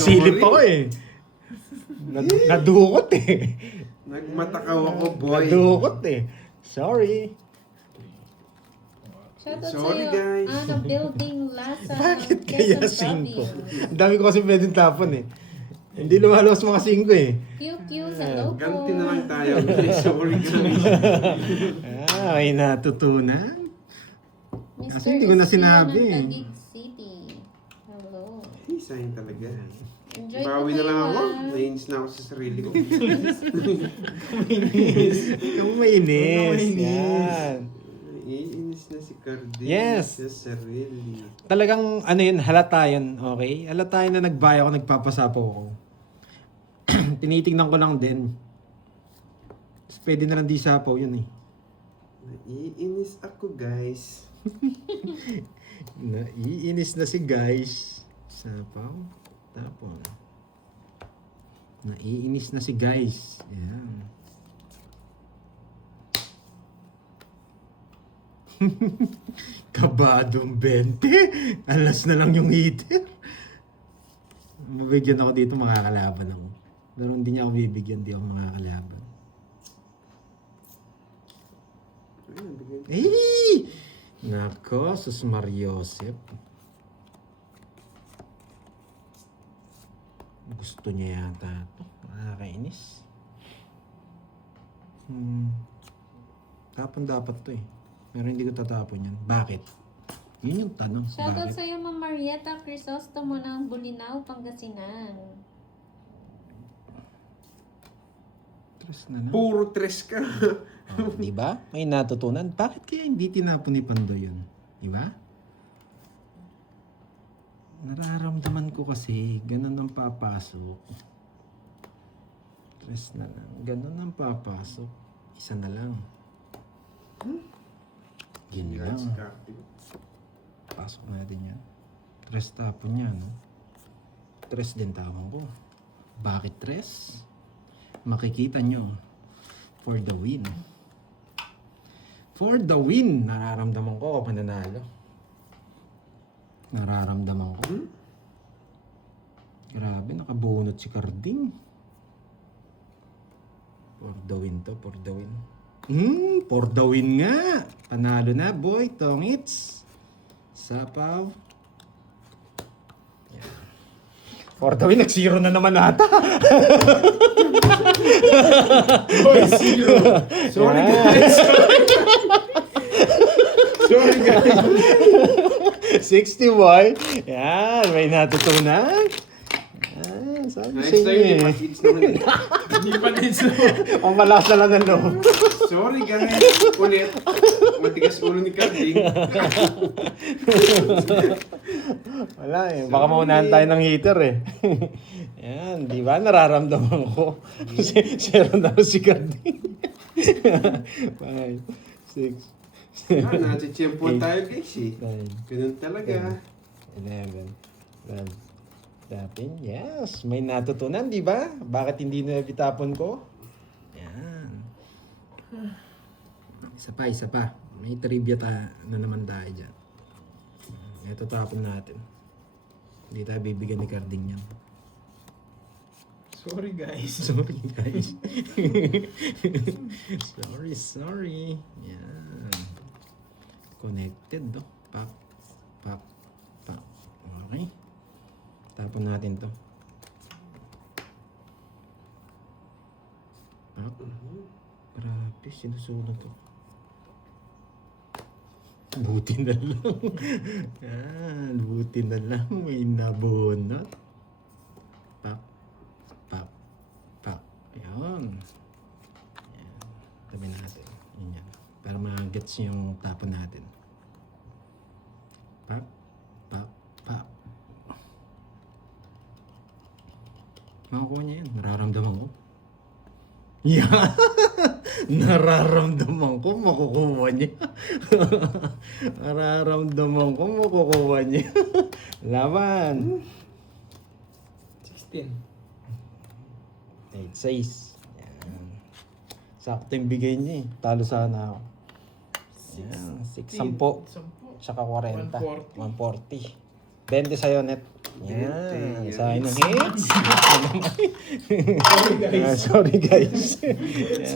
Silip ako eh. Nadukot eh. Nagmatakaw ako, boy. Nadukot eh. Sorry. Shoutout Sorry, sa'yo, guys. Ana Building Lasa. Bakit kaya Quezon 5? Province. Ang dami ko kasi pwedeng tapon eh. Hindi lumalabas mga 5 eh. Pew Pew, hello po. Ganti na lang tayo. Sorry, guys. May natutunan. Mr. Kasi hindi ko na sinabi Espion eh. ng Taguig City. Hello. Sayang talaga. Enjoy Bawi po na lang kayo, ako. ah. Nainis na ako sa sarili ko. Ikaw mainis. Yan. Naiinis na si Cardin Yes. sa sarili. Talagang ano yun, halata yun. Okay? Halata yun na nagbayo ako, nagpapasapaw ako. Tinitingnan ko lang din. Tapos pwede na lang di sapaw yun eh. Naiinis ako, guys. Naiinis na si guys. Sapaw. Tapon. Naiinis na si guys. Yan. Kabadong 20. Alas na lang yung heater. Mabigyan ako dito, makakalaban ako. Pero hindi niya ako bibigyan, di ako makakalaban. Ayun, bigyan. Eh! Nako, sus Mariosep. Gusto niya yata ito. Nakakainis. Tapon dapat to eh. Pero hindi ko tatapon yan. Bakit? Yun yung tanong. Shoutout Bakit? sa'yo, Ma'am Marieta Crisostomo ng Bulinaw, Pangasinan. Tres na lang. Puro tres ka. Oh, di ba? May natutunan. Bakit kaya hindi tinapon ni Pando yun? Di ba? Nararamdaman ko kasi ganun ang papasok. Tres na lang. Ganun ang papasok. Isa na lang. Yun lang. Si Cardin. Pasok natin yan. Tres tapon niya, no? Tres din tapon ko. Bakit tres? Makikita nyo. For the win. For the win! Nararamdaman ko ako mananalo. Nararamdaman ko. Grabe, nakabunot si Carding. For the win to, for the win. For the win nga! Panalo na, boy. Tongits. Sapaw. Yan. For the win, nag-zero na naman ata. Boy, zero. Sorry, guys. Sorry, guys. 60 boy. Yan, may natutunan. Yan, sabi sa Next time, inyo yung eh. matids naman. Hindi pa din sa... Ang malas na lang ng loob. Sorry, guys. Ulit. Matigas ulo ni Cardin. Wala eh. Baka maunahan tayo ng heater eh. Yan, di ba? Nararamdaman ko. Zero na si Carding. 5, 6, Nachichempo tayo, guys eh. 9, Ganun talaga. 11, 12, 13. Yes, may natutunan, di ba? Bakit hindi na bitapon ko? Yan. Isa pa. May trivia na naman tayo dyan. Ito tapon natin. Hindi tayo bibigyan ni Carding yan. Sorry guys. Sorry, guys. sorry. Yan. Connected, do. Pak. Okay. Tapon natin to. Pak. Grabe, sinusunod to. Buti na lang. Yan, buti na lang. May nabunot. Pak. Ayan. Ayan. Tabi natin. Yan. Para ma-gets yung tapon natin. Pak. Makukuha niya yan. Nararamdaman ko. Yeah. Nararamdaman ko makukuha niya. Nararamdaman ko makukuha niya. Laban. 16. 8, 6. Yan. Sakto yung bigay niya eh. Talo sana ako. Yan. 6, 10. 10. Tsaka 40. 140. 140. 20 sa'yo, net. Yan. Sa akin ng hits. Sorry guys.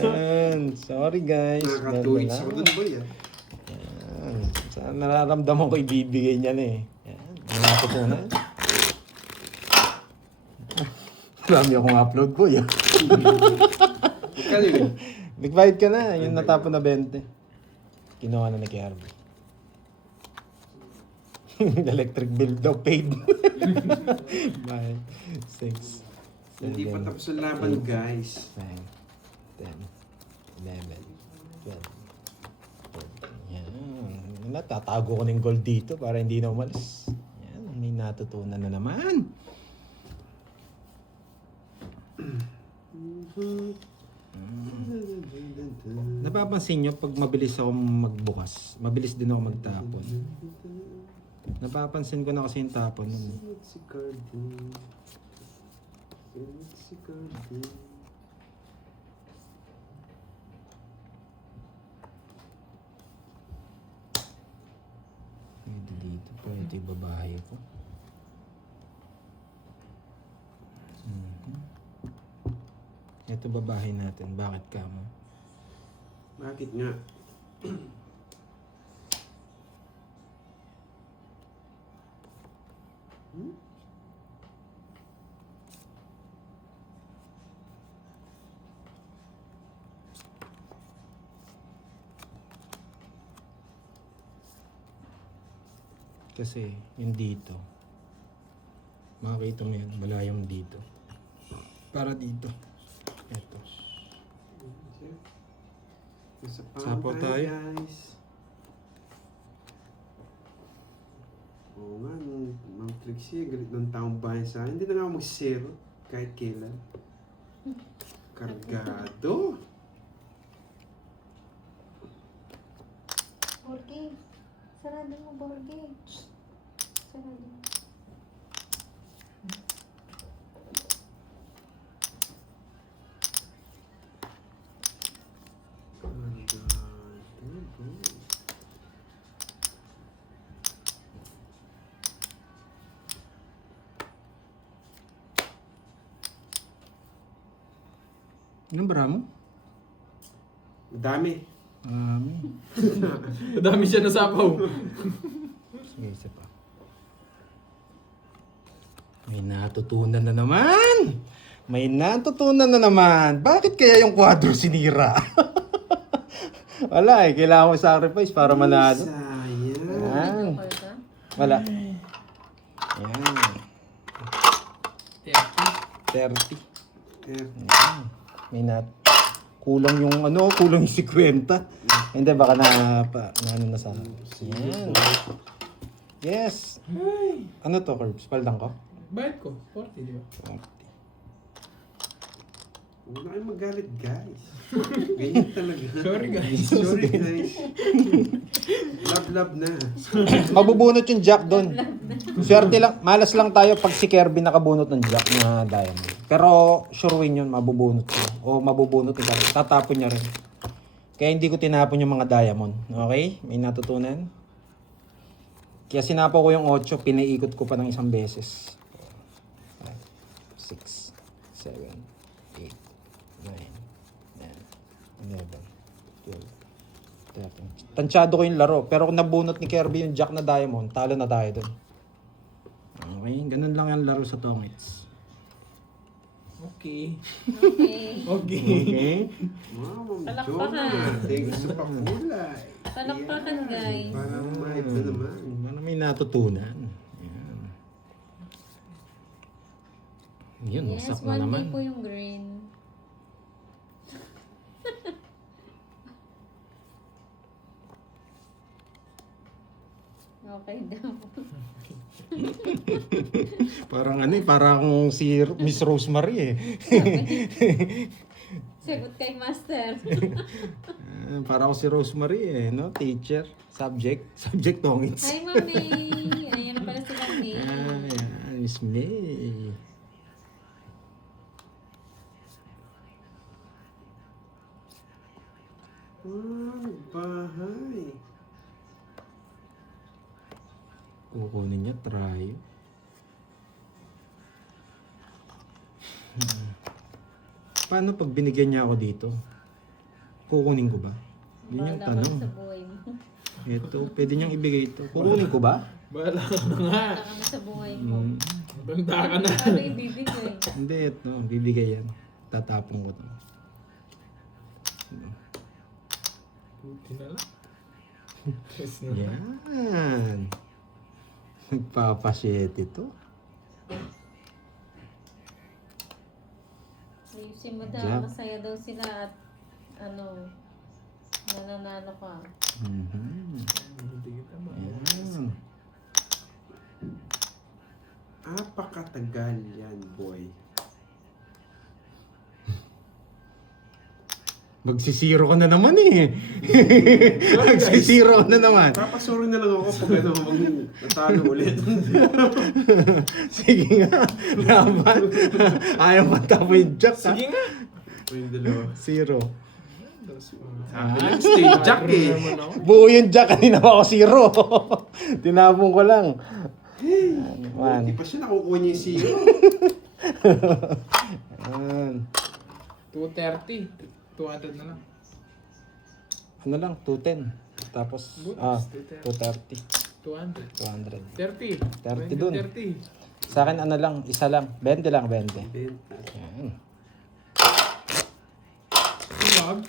Yan. Sorry guys. Nakaka-2 hits ako dun, boy. Yan. Sa nararamdaman ko ibibigay niya na eh. Yan. May natutunan. Marami akong upload boy. Magkano yun? Nagbayad ka na. Yung natapon na 20. Kinuha na ni Kirby. Electric bill daw paid. 5, 6, 7, Hindi pa tapos ang laban, guys. 9, 10, 11, 12, 13. Yan. Natatago ko ng gold dito para hindi na umalis. Yan. May natutunan na naman. Napapansin nyo, pag mabilis ako magbukas, mabilis din ako magtapon. Napapansin ko na kasi yung tapon nun. Si Cardi. Si Cardi. Pwede dito pa, ito yung babae ko. Ito babae natin, bakit ka mo? Bakit nga? Kasi yung dito, makikita mo yan, malayong dito. Para dito. Ito. Nasa Sapaw tayo. guys. Oo nga, Ma'am Trixie, galit ng taong bayan sa akin. Hindi na nga ako mag-zero kahit kailan. Kargado. Borge. Sarado mo, Borge. Sarado mo. Anong bara mo? Dami. Madami siya nasapaw. Sige, isa pa. May natutunan na naman! May natutunan na naman! Bakit kaya yung kwadro sinira? Wala eh, kailangan ko sacrifice para manalo. Sayang. Yan. Joker ka? Wala. Yan. 30. Yan. May kulang yung kulang yung 50. Hindi, baka na ano na sa yan. Yes. Ano to, Curbs? Paldang ko? Bayad ko, 40 di ba? 40. Huwag na kayong magalit, guys. Ganyan talaga. Sorry guys. Sorry, guys. Love na. Mabubunot yung jack doon. Swerte lang, malas lang tayo pag si Kirby nakabunot ng jack na diamond. Pero sure win yun, mabubunot ko. O mabubunot yung jack. Tatapon niya rin. Kaya hindi ko tinapon yung mga diamond. Okay? May natutunan? Kaya sinapo ko yung 8, pinaikot ko pa ng isang beses. 5, 6, 7, 8, 9, 10, 11, 12, 13. Tansyado ko yung laro. Pero kung nabunot ni Kirby yung jack na diamond, talo na tayo dun. Okay? Ganun lang yung laro sa Tongits. Okay. Okay. Okay. Okay? Wow, Ma'am Palakpakan. Jonah. Thank you sa pakulay. Palakpakan, guys. Parang mahit na naman. Parang may natutunan. Yan. Yun, Yes, wasak na 1 naman. po yung green. Okay daw. Parang parang si Miss Rosemary eh. Sagot kay Master. Parang ako si Rosemary eh, no? Teacher, subject Tongits. Hi, Mami! Ayan na pala si Mami. Ayan, Miss May. Bahay. Kukunin niya, try. Paano pag binigyan niya ako dito? Kukunin ko ba? Yun yung Bahala ka tanong. sa buhay mo. Ito, pwede niyang ibigay ito. Kukunin ko ba? Bahala ka na nga. Bahala ka na sa buhay mo. Banda ka na. Ano ibibigay? Hindi, ito. Bibigay yan. Tatapong ko to. Buti na lang. Yes na. Yan. Nagpapasyete ito. Ayusin mo daw. Jack. Masaya daw sila at ano, nananalo ka. Mhm. Hindi kita ba? Yan. Apakatagal yan, boy. Magsisiro ka na naman eh. Magsisiro ka na naman. Papasuri na lang ako pag ano, natalo ulit. Sige nga. Laban. Ayaw matapa yung Jack ha. Sige nga. Ito yung dalawa. Zero. Sabi lang, stay Jack eh. Naman ako. Buo yung Jack. Kanina pa ako zero. Tinapong ko lang. Hindi One. pa siya nakukuha niya yung zero. Yan. 230. 200 na lang. Ano lang, 210. Tapos, Butas, 230. 200. 200. 30. 30 dun. 30. Sa akin, ano lang, isa lang. 20 lang, 20. Benta. Yan. Vlog.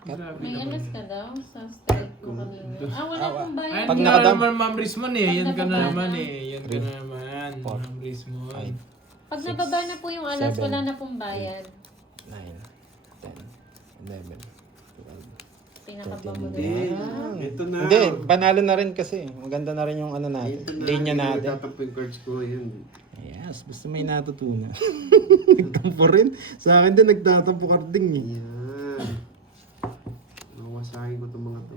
Grabe May naman. alas ka daw sa straight mo kanina. Wala kang Ay, bayad. Pag hindi nakadam- na naman Ma'am Rismon eh. Yan ka na Pag naman nakababa eh. Yan ka na naman. Four. Ma'am Rismon. 5, Pag nababa na po yung alas, Seven. wala na pong bayad. 9, 10, 11, 12. Pinakababa mo Hindi. na. Ito na. Hindi, panalo na rin kasi. Maganda na rin yung ano natin. Ito na. Linya natin. Nagtatampo yung cards ko ngayon. Yes, basta may natutunan. Nagtampo rin. Sa akin din nagtatampo karding eh. Yan. Nawasahin ko itong mga to.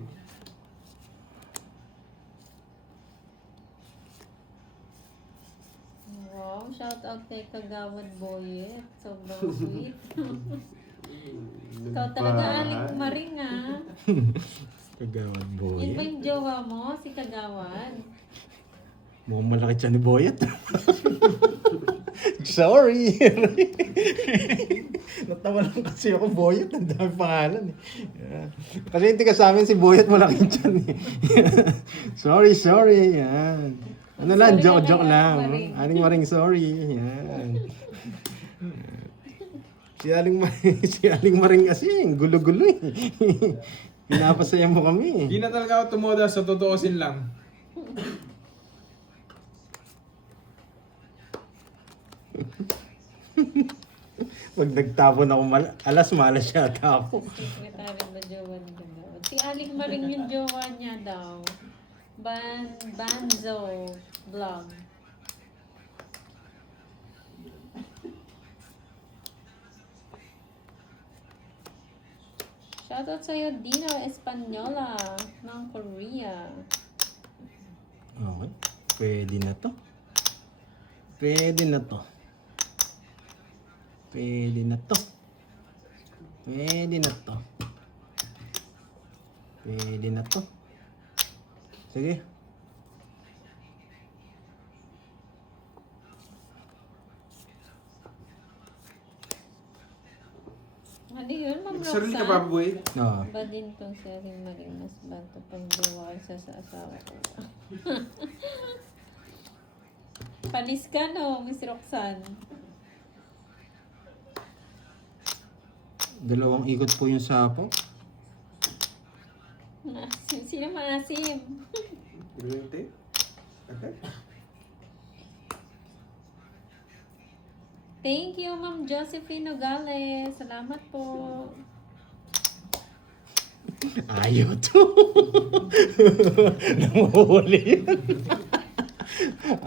Wow, shout out kay Kagawad Boyet. Sobrang sweet. Ikaw talaga aling maring ah. Kagawad Yun ba boy. yung jowa mo, si Kagawad? Mukhang malaki siya ni Boyet. Sorry. Natawa lang kasi ako, Boyet. Ang dami pangalan eh. Yeah. Kasi hindi ka sa amin si Boyet malaki siya eh. Sorry. Yan. Ano lang, Sorry joke na, lang. Maring. Aling maring sorry. Yan. Si Aling Maring kasi, gulo-gulo eh. Pinapasaya mo kami. Hindi na talaga ako tumoda sa totoosin lang. Pag nagtapon ako, alas malas yata ako. Secretary na jowa ni Kagawad. Si Aling Maring yung jowa niya daw. Banzo vlog. Shoutout sa'yo, Dino Espanyola ng Korea. Okay. Pwede na to. Pwede na to. Pwede na to. Pwede na to. Pwede na to. Sige. Ano yun, Ma'am Nagsarili ka ba, Roxanne? boy? Oo. Ba din tong si Aling Maring mas bato pang jowa kaysa sa asawa ko. Panis ka no, Miss Roxanne? Dalawang ikot po yung sapo. Maasim. Sino maasim? Bilente? Okay. Thank you, Ma'am Josephine Nogales. Salamat po. Ayaw to. Nanguhuli yun.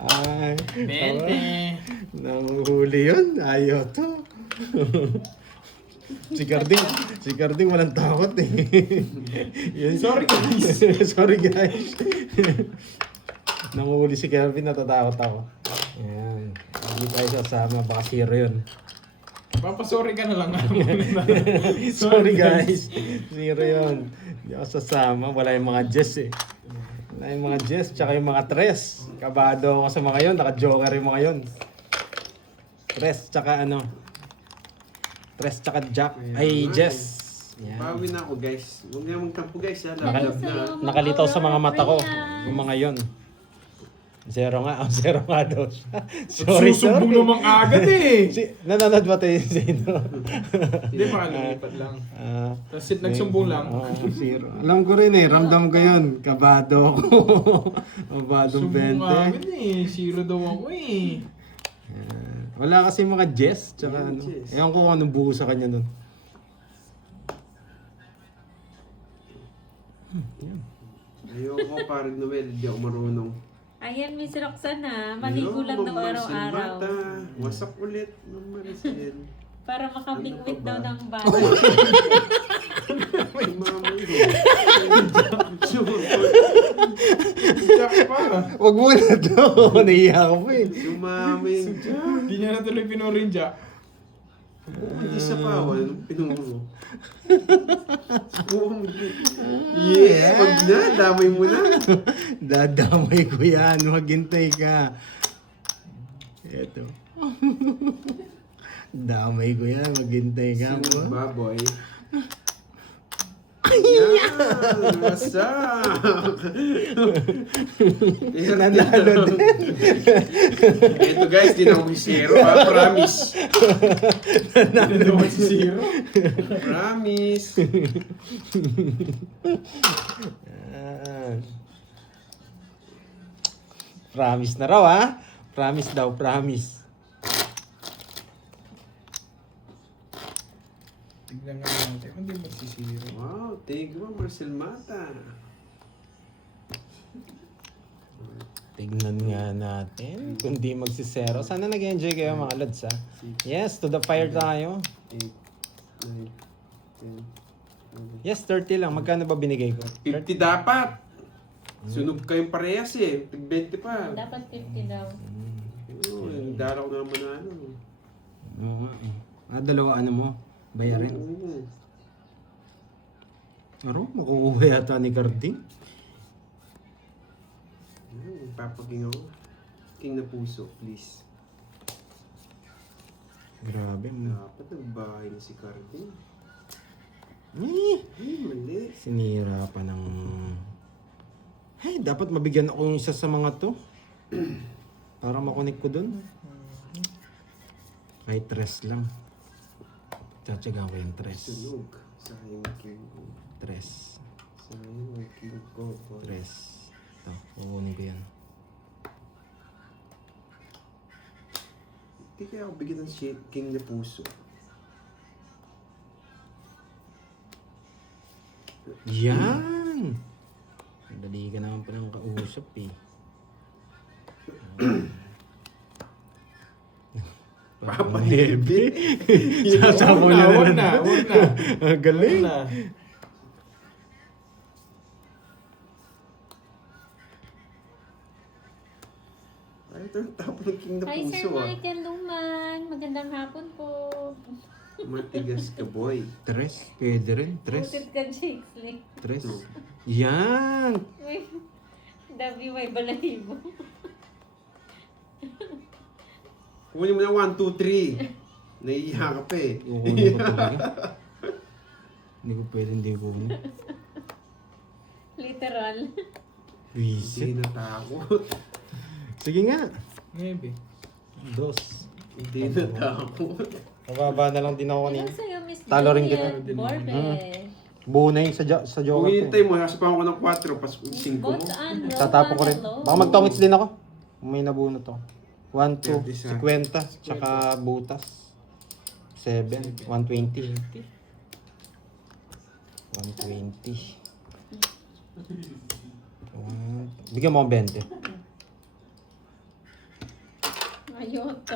Ay. 20. Nanguhuli yun. Ayaw to. Si Carding walang takot eh. Yun. Sorry, guys. Sorry guys. Nanguhuli si Kelvin, natatakot ako. Ayan. Hindi tayo sasama, baka zero yun. Papasorry ka na lang. Sorry guys. Zero yun. Hindi ako sasama. Wala yung mga Jess eh. Wala yung mga Jess, tsaka yung mga Tres. Kabado ako sa mga yun. Naka-joker yung mga yun. Tres, tsaka ano. Tres tsaka Jack. Ayan Ay, nga Jess. Yan. Bawi na ako guys. Huwag na magtampo guys ha. Nakal- Love na. Nakalitaw sa mga mata ko. Yung mga yon. Zero nga. Oh, zero nga daw siya. Sorry, Susumbong sorry. namang agad eh. Nanonood ba tayo sa inyo? Hindi, makalilipat lang. Tapos nagsumbong lang. Zero. Alam ko rin eh. Ramdam ko yun. Kabado ako. Kabadong Sumbong 20. agad eh. Zero daw ako eh. Wala kasi mga Jess. Tsaka Yan, ano. Jess. Ewan ko kung anong buo sa kanya nun. Ayoko parang Noel. Hindi ako marunong. Ayan, Miss Roxana. Maligo lang daw araw-araw. Wasak ulit ng Maricel. Para makabingwit Ano pa daw ba? ng bata. Sumamay ko. Jack pa. Wag mo na to. Naiiyak ko eh. Sumamay dyan. Hindi niya na tuloy pinurin Jack. Hindi sa pawan. Pinuro. Yeah. Wag na. Damay mo na. Dadamay ko yan. Maghintay ka. Eto. Damay ko yan. Maghintay ka. Sino ba, boy? Yan! Wasak! Nanalo din. Ito guys, di na ako zero ha. Promise. Hindi naman si Zero. Promise. Promise na raw ha. Promise daw, promise. Tignan nga natin. Hindi mo si Zero. Wow, thank you, Marcel Mata. Tignan nga natin kung di magsisero. Sana nag-enjoy kayo mga lads ha. Yes, to the fire tayo. 8, 9, 10, 11. Yes, 30 lang. Magkano ba binigay ko? 50 dapat. Sunog kayong parehas eh. Tig 20 pa. Dapat 50 daw. Oo, daraw na naman na ano. Oo nga eh. Dalawa ano mo? Bayarin. Oo. Aro, makukuha yata ni Carding. Papaging ako. King na puso, please. Grabe mo. Dapat nagbahay na si Carding. Eh, Ay, mali. sinira pa ng... Hey, dapat mabigyan ako yung isa sa mga to. Para makonek ko dun. Kahit tres lang. Tsatsagaan ko yung tres. Sunog. Sayang yung king ko. Tres. Sayang yung king ko. Tres. Ito, kukunin ko yan. Hindi kaya ako bigyan ng king na puso. Yan! Dali ka naman pa ng kausap eh. Papa Heavy. Sasabaw niya Huwag na. na. Huwag na. Ang galing. Huwag na. Ay, ito ang tapo ng king na Hi, Sir puso ah. Michael Luman. Magandang hapon po. Matigas ka boy. Tres? Pwede rin. Tres? Pusit ka, Chicks. Like, Tres? Yan! uy, Dabi, may balahibo. Kunin mo na 1, 2, 3. Naiiyak ka pa eh. Kukunin ko talaga. Hindi ko pwede, hindi ko kunin. Literal. Hindi Visit. natakot. Sige nga. Maybe. Dos. Hindi natakot. Mababa na lang din ako kanina. Ilan sa'yo, Miss Talo rin Juliet kita. Borbe? Buo na yung sa Kung joker. hintay mo, nasa pa ako ng 4, pas 5 mo. Both and Roman, Tatapo ko rin. hello. Baka magtongits din ako. May nabuo na to. 1, 2, 50. 50. Tsaka butas. 7, 120. 120. Bigyan mo akong 20. Ayoto.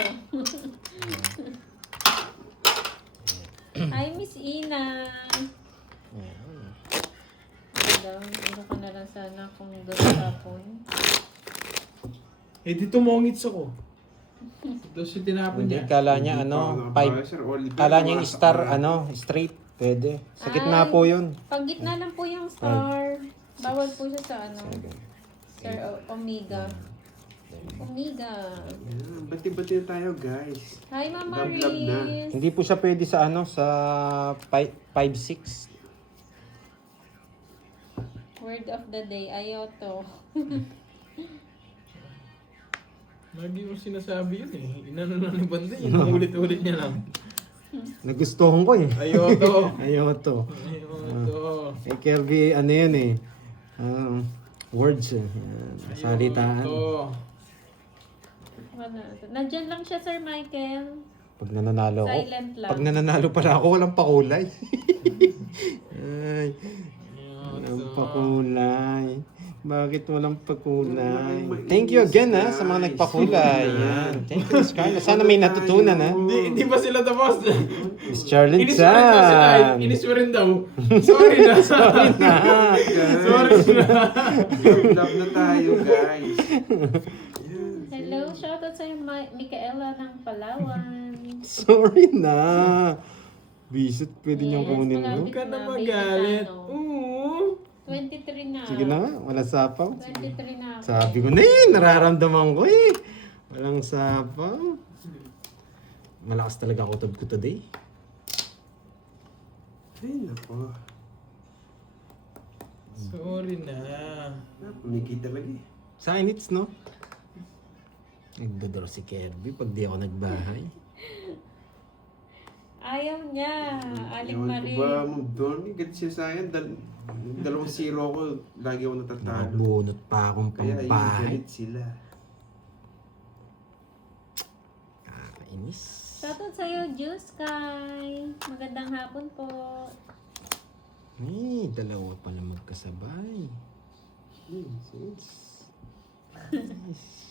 Hi, Miss Ina. Ano ka na lang sana kung doon hapon. Eh, di tumongits ako. Tapos yung tinapon Hindi, niya. kala niya ano, 5. Kala niya yung star, ano, straight. Pwede. Sa gitna Ay. po yun. Pag gitna lang po yung star. Bawal po siya sa ano. Sir Omega. Omega. Yan. Bati-bati na tayo, guys. Hi, Mama Love na. Riz. Hindi po siya pwede sa ano, sa 5-6. Word of the day, ayoto. Lagi mo sinasabi yun eh. Inano na ni Banda yun. Ulit-ulit niya lang. Nagustuhan ko eh. Ayoto. Ayoto. Ayoto. Eh, Kirby, ano yun eh. Words eh. Yan, salitaan. Ayoto. Wala. Nandyan lang siya, Sir Michael. Pag nananalo ako. Silent lang. Pag nananalo pala ako, walang pakulay. Ay, walang Ayoto. pakulay. Bakit walang pakulay? Thank you again ha, sa mga nagpakulay. Yan. Thank you, Miss Carla. Sana may natutunan ha. Hindi pa sila tapos. Miss Charlene Inis mo rin daw sila. Chan. Inis mo rin daw. Sorry na. Sorry na. Sorry na. Love na tayo, guys. Hello, shoutout sa Micaela ng Palawan. Sorry na. Bisit, pwede niyong Yes, kunin malapit mo. Huwag ka na na, magalit. baby Oo. 23 na. Sige na nga, wala sapaw. 23 na ako. Sabi ko na eh, nararamdaman ko eh. Walang sapaw. Malakas talaga ako ko today. Ay, nako. Sorry na. Pumigil talaga eh. Sa akin it's no. Nagdodoro si Kirby pag di ako nagbahay. Ayaw niya. Aling Ewan Marie. ko ba, Ma'am Dormy, galit siya sa akin. 2-0 ako, lagi ako natatalo. Nakabunot pa akong Kaya ayun, pambahay. galit sila. Kakainis. Shoutout sa'yo, Juice Sky. Magandang hapon po. Eh, dalawa pala magkasabay. Sis.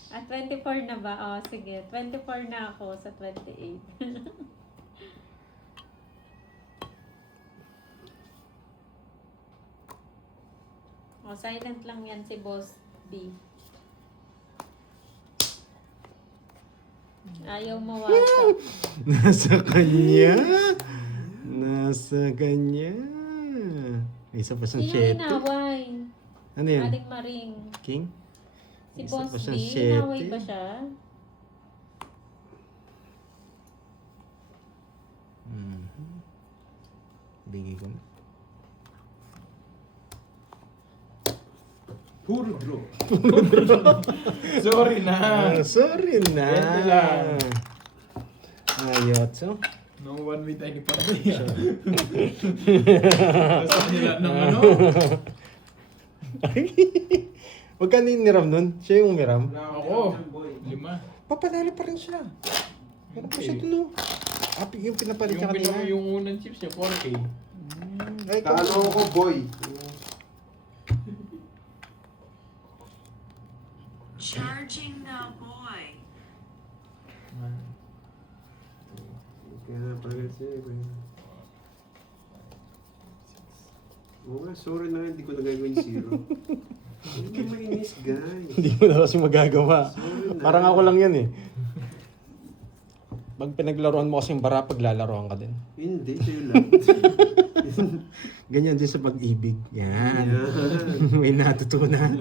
At 24 na ba? Oh, sige. 24 na ako sa 28. Oh, silent lang yan si Boss B. Ayaw mo WhatsApp. Nasa kanya. Nasa kanya. May isa pa siyang Sino 7. inaway? Ano yan? Aling Maring. King? Si Isa Boss pa B, siyang inaway 7. ba siya? Bigay ko na. Puro draw. Sorry na. Sorry na. Ito lang. Ayotso. No one with any party. Nasa nila ng ano. Huwag ka niniram nun. Siya yung umiram. Ako. 5. Papanalo pa rin siya. Ano pa siya dun oh. Yung pinapalit Yung niya kanina. yung unang chips niya, 4K. Ay, Talo ko, boy. Charging now, boy. Kaya na pala siya. Oo nga, sorry na, hindi ko na gagawin 0. Hindi ka mainis, guys. Hindi mo na kasi magagawa. Sorry na. Parang ako lang yan eh. Pag pinaglaruan mo kasing bara, paglalaroan ka din. Hindi, sa'yo lang. Ganyan din sa pag-ibig. Yan. Yan. May natutunan.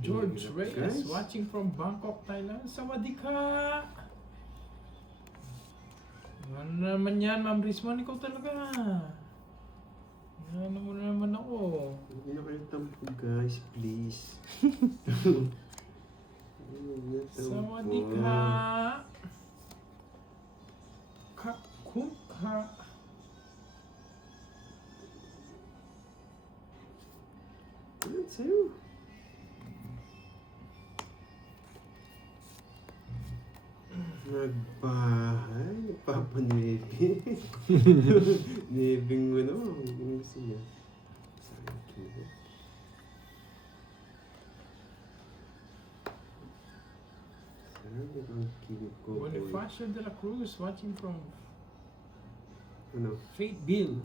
George Reyes Guys. watching from Bangkok, Thailand. Sawadee ka! Ano naman yan, Ma'am Rizman? Ikaw talaga. Ano mo na naman ako. Hindi na kayo tampo, guys. Please. Sawadee ka! Kakun ka! Ano sa'yo? Nagbahay? Nagpapanibig? Nibing mo no? Ano gusto niya? Sa akin. Saan ang kilig ko? boy? Bonifacio de la Cruz watching from Ano? Fayetteville,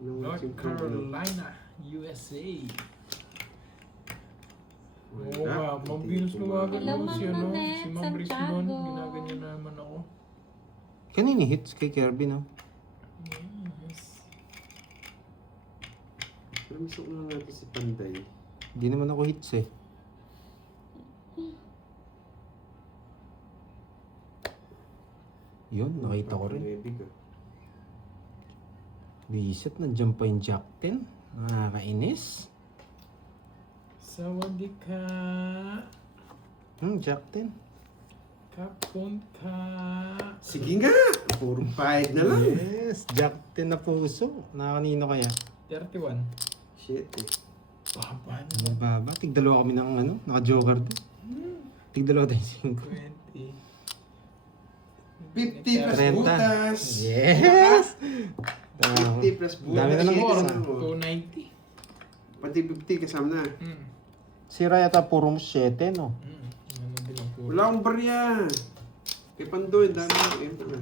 Ano North watching from ano? Carolina, USA. Oo nga, Ma'am Venus lumagan Hello, mo Ma'am si ano, Nanette, si Ma'am Rizman. Santiago. Ginaganyan na naman ako. Kanini hits kay Kirby, no? Yes. Pero gusto ko lang natin si Panday. Hindi naman ako hits eh. Yun, nakita ko rin. Papalibig, ah. Bisit, nandiyan pa yung Jack 10. Nakakainis. Sawadee ka. Jack 10. Kapon ka. Sige nga! Puro pahid na lang. Yes, Jack 10 na puso. Nakakanino kaya? 31. Shit eh. Baba na. Ang baba. Tigdalawa kami ng ano, naka-joker din. Tigdalawa tayo 5. 20. 50 plus 30. butas! Yes! 50 plus butas. Dami na ng Shit, oras, ano, 290. Pati 50 kasama na. Sira yata puro mo 7, no? Ano din ang puro. Wala akong barya. Kay Pandoy, dami mo. Ayun na.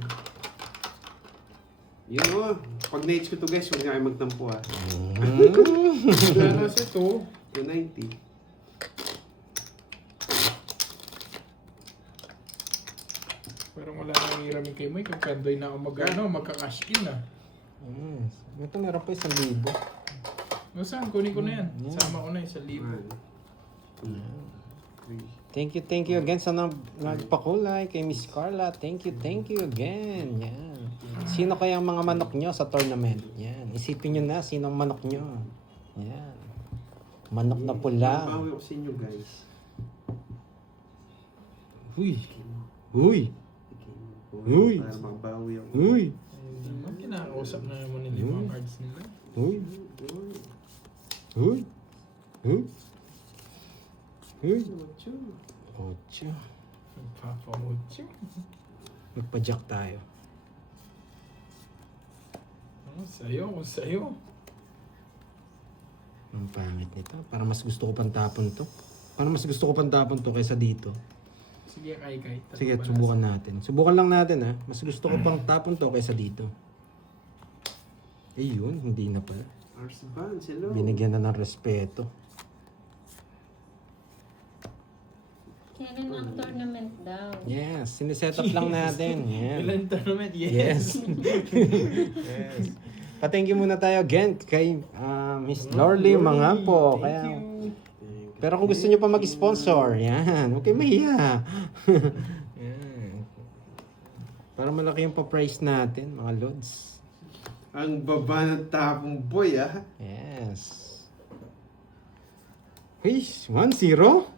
Yun o. Pag na-hits ko to guys, huwag nga kayo magtampo ah. Kaya kasi ito. 290. Parang wala nang hirami kay Mike. Kung kandoy na ako magka-cash in ah. Yes. Ito meron pa 1,000. O saan? Kunin ko na yan. Sama ko na 1,000. 1, 2, 3. Thank you again sa nagpakulay kay Miss Carla. Thank you again. Yan. Sino kaya ang mga manok nyo sa tournament? Yan. Isipin nyo na sino ang manok nyo. Yan. Manok na pula. Bawi ako sa inyo guys. Huy. Huy. Uy. Para makabawi ako. Huy. Hindi naman. Kinakausap na naman nila yung mga cards nila. Huy. Huy. Huy. Huy. Ocho. Nagpapamutyo. Magpa-jack tayo. Sa'yo. Ang pangit nito. Para mas gusto ko pang tapon to. Para mas gusto ko pang tapon to kaysa dito. Sige, kay. Sige, subukan natin. Subukan lang natin ha. Mas gusto ko pang tapon to kaysa dito. Eh yun, hindi na pala. Ars Vance, hello. Binigyan na ng respeto. Kailan ang tournament daw? Yes, siniset up lang natin. Yan. Ilan tournament? Yes. Yes. Pa-thank you muna tayo again kay Miss Lorly Mangampo. Kaya, pero kung gusto niyo pa mag-sponsor, yan. Okay, mahiya. Yan. Para malaki yung pa-price natin, mga lods. Ang baba ng tapong boy ah. Yes. Hey, 1-0.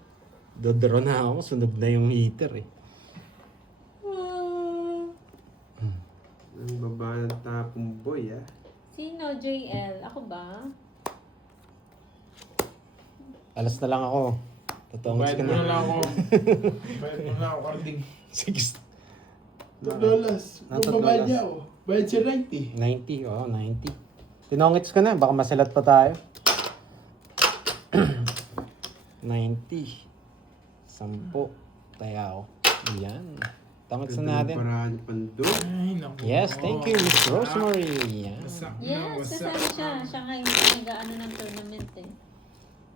Dodoro na ako. Sunog na yung heater eh. Ang baba ng tapong boy ah. Sino? JL? Ako ba? Alas na lang ako. Totoong Bayad ka mo na na. lang ako. Bayad mo na lang ako, Carding. $6. $2. Magbabayad niya ako. Bayad siya 90. 90, oh, 90. Tinongits ka na, baka masilat pa tayo. 90. 10. Tayaw. Yan. Tongits na natin. Paraan ni Pandoy. Ay, naku. Yes, thank you, Miss Rosemary. Yan. Wasak na, Yes, wasak kasama siya. na. Siya nga yung nag-ano ng tournament eh.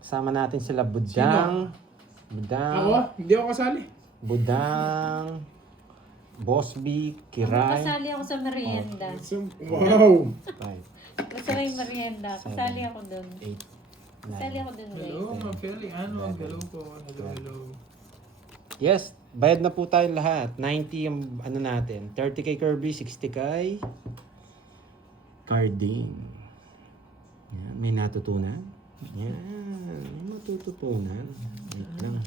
Kasama natin sila Budang. Ako? Budang. Hindi ako kasali. Budang. Boss B. Kiray. Kasali ako sa merienda. Wow! 5, Gusto ko yung merienda. Kasali ako dun. 8, Kasali ako dun Hello, guys. Ma'am Feli. Ano? Hello po. Hello. Yes, bayad na po tayo lahat. 90 yung ano natin. 30 kay Kirby, 60 kay Carding. Yan, may natutunan. Yan, may matututunan. Wait lang.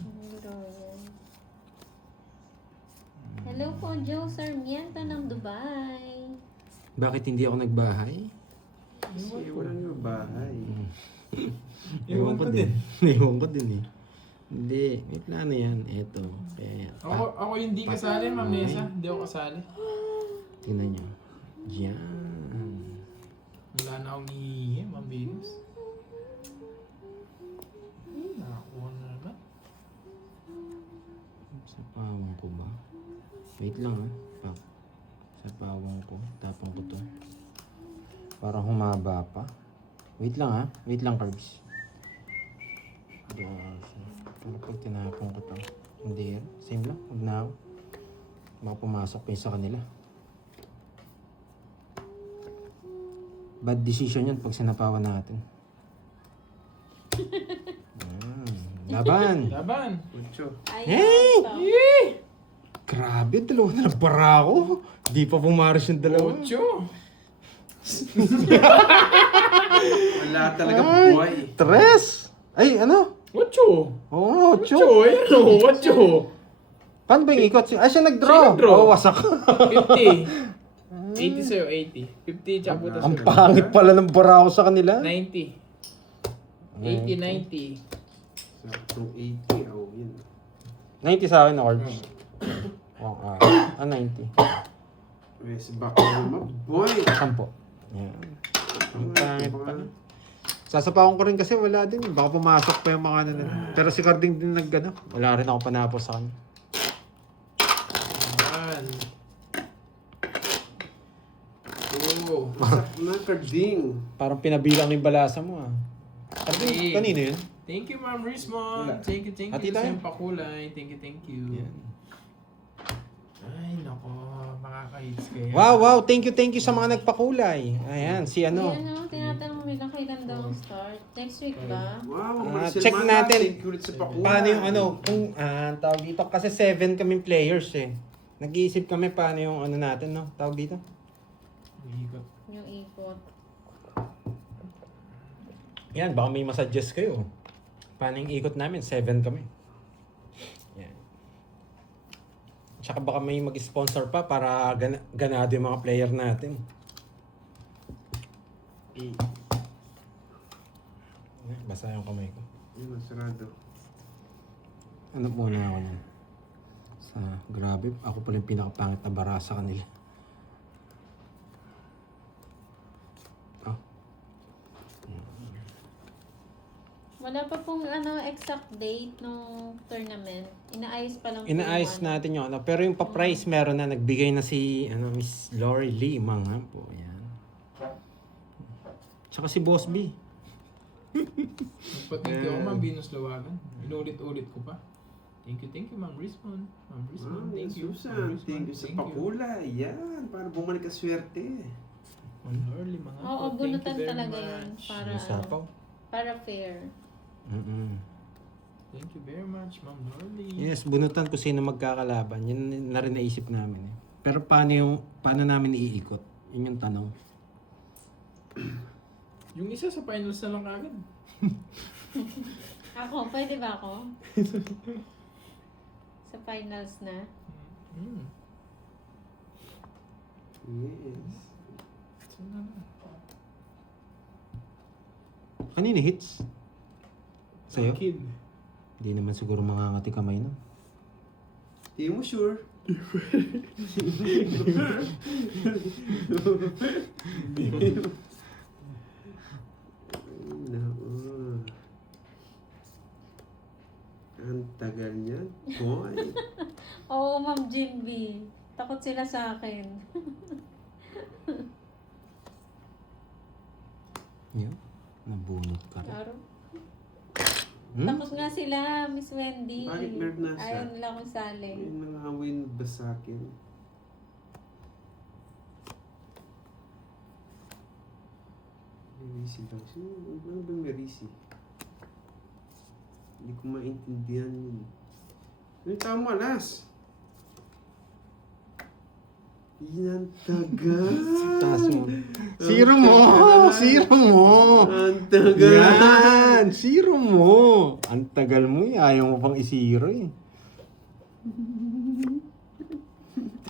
Hello po, Joe Sarmiento ng Dubai. Bakit hindi ako nagbahay? Kasi wala nyo bahay. Ewan ko din. Ewan ko din eh. Hindi, may plano yan. Eto. Kaya, Ako hindi kasali, Ma'am Nessa. Hindi ako kasali. tingnan nyo. Yan. Wala na akong ihihi, Ma'am Venus. Nakakuha na naman. Sa pawang ko ba? Wait lang ah. Pak. Sa pawang ko. Tapang ko to. Para humaba pa. Wait lang ah. Wait lang, Carbs. Pero pag tinapon ko to, hindi yan. Same lang, huwag na ako. Baka pumasok pa yung sa kanila. Bad decision yun pag sinapawan natin. Laban! Laban! Ocho. Hey! Ayan. Grabe, dalawa na lang para ako. Di pa pumaras yung dalawa. 8. Wala talaga buhay. Tres! Ay, ano? 8. Oo nga, 8. ocho. Ayan o, 8. Paano ba yung ikot? Siya Siya nag-draw. nag-draw. Oo, wasak. 50. 80 sa'yo, 80. 50 tsaka putas Ang sa'yo. pangit pala ng bara ko sa kanila. 90. 80, 90. Saktong 80. Oh, yun. 90 sa akin, Orbs. Oh, 90. Yes, back naman. Boy! 10. Yan. Ang pangit pala. Sasapawan ko rin kasi wala din. Baka pumasok pa yung mga ano. Pero si Carding din nag-ano. Wala rin ako panapos sa kanya. Ayan. Oh. Masak na, Carding. Parang pinabilang yung balasa mo ah. Carding, Hey. kanino yun? Thank you, Ma'am Rismon. Wala. Thank you Hati tayo. sa pakulay. Thank you. Yan. Ay, nako. Makaka-hits kayo. Wow. Thank you sa mga nagpakulay. Ayan, si ano. Ano, tinatanong nila kailan daw start. Next week ba? Wow, Marcel Check Mana, natin. Thank you ulit sa pakulay. Paano yung ano, kung tawag dito, kasi 7 kaming players eh. Nag-iisip kami paano yung ano natin, no? Tawag dito. Ikot. Yung ikot. Yan, baka may masuggest kayo. Paano yung ikot namin? 7 kami. Yan. Tsaka baka may mag-sponsor pa para ganado yung mga player natin. Basta yung kamay ko. Ayun, sarado. Ano muna ako niyan? Grabe, ako pala yung pinakapangit na bara sa kanila. Oh. Wala pa pong exact date ng tournament. Inaayos pa lang po Inaayos yung ano. natin yung ano. Pero yung pa-price meron na. Nagbigay na si Miss Lori Lee. Mga po. Ayan. Tsaka si Boss B. Nagpa-thank you ako, Ma'am Venus Lawagan. Inulit-ulit ko pa. Thank you, Ma'am Rismon. Ma'am Rismon, Wow, thank you. Susan, thank you sa pakulay. Yan, para bumalik ka swerte. Early, mga Oo, po. Thank you bunutan very talaga yun. much. Para, Sapaw. para fair. Thank you very much, Ma'am Norly. Yes, bunutan ko sino magkakalaban. Yan na rin naisip namin eh. Pero paano namin iikot? Yun yung tanong. Yung isa sa finals na lang agad. Ako, pwede ba ako? Sa finals na. Hmm. Yes. Sana na. Kanina hits? Sa'yo? Kid. Hindi naman siguro mangangati kamay nun. Di mo sure? Ang tagal niyan, boy. Oo, Ma'am Jimby. Takot sila sa akin. Yun. Nabunot ka rin. Claro. Hmm? Takot nga sila, Miss Wendy. Bakit meron na siya? Ayaw nila akong sali. Ay, nangangamoy ba sa akin? Merisi daw. Ano ba Merisi? Hindi ko maintindihan yun. Ano yung tao malas? Yan tagal. Taas mo. Zero mo! Zero mo! Ang tagal. Yan! Zero mo! Ang tagal mo eh. Ayaw mo pang isiro eh.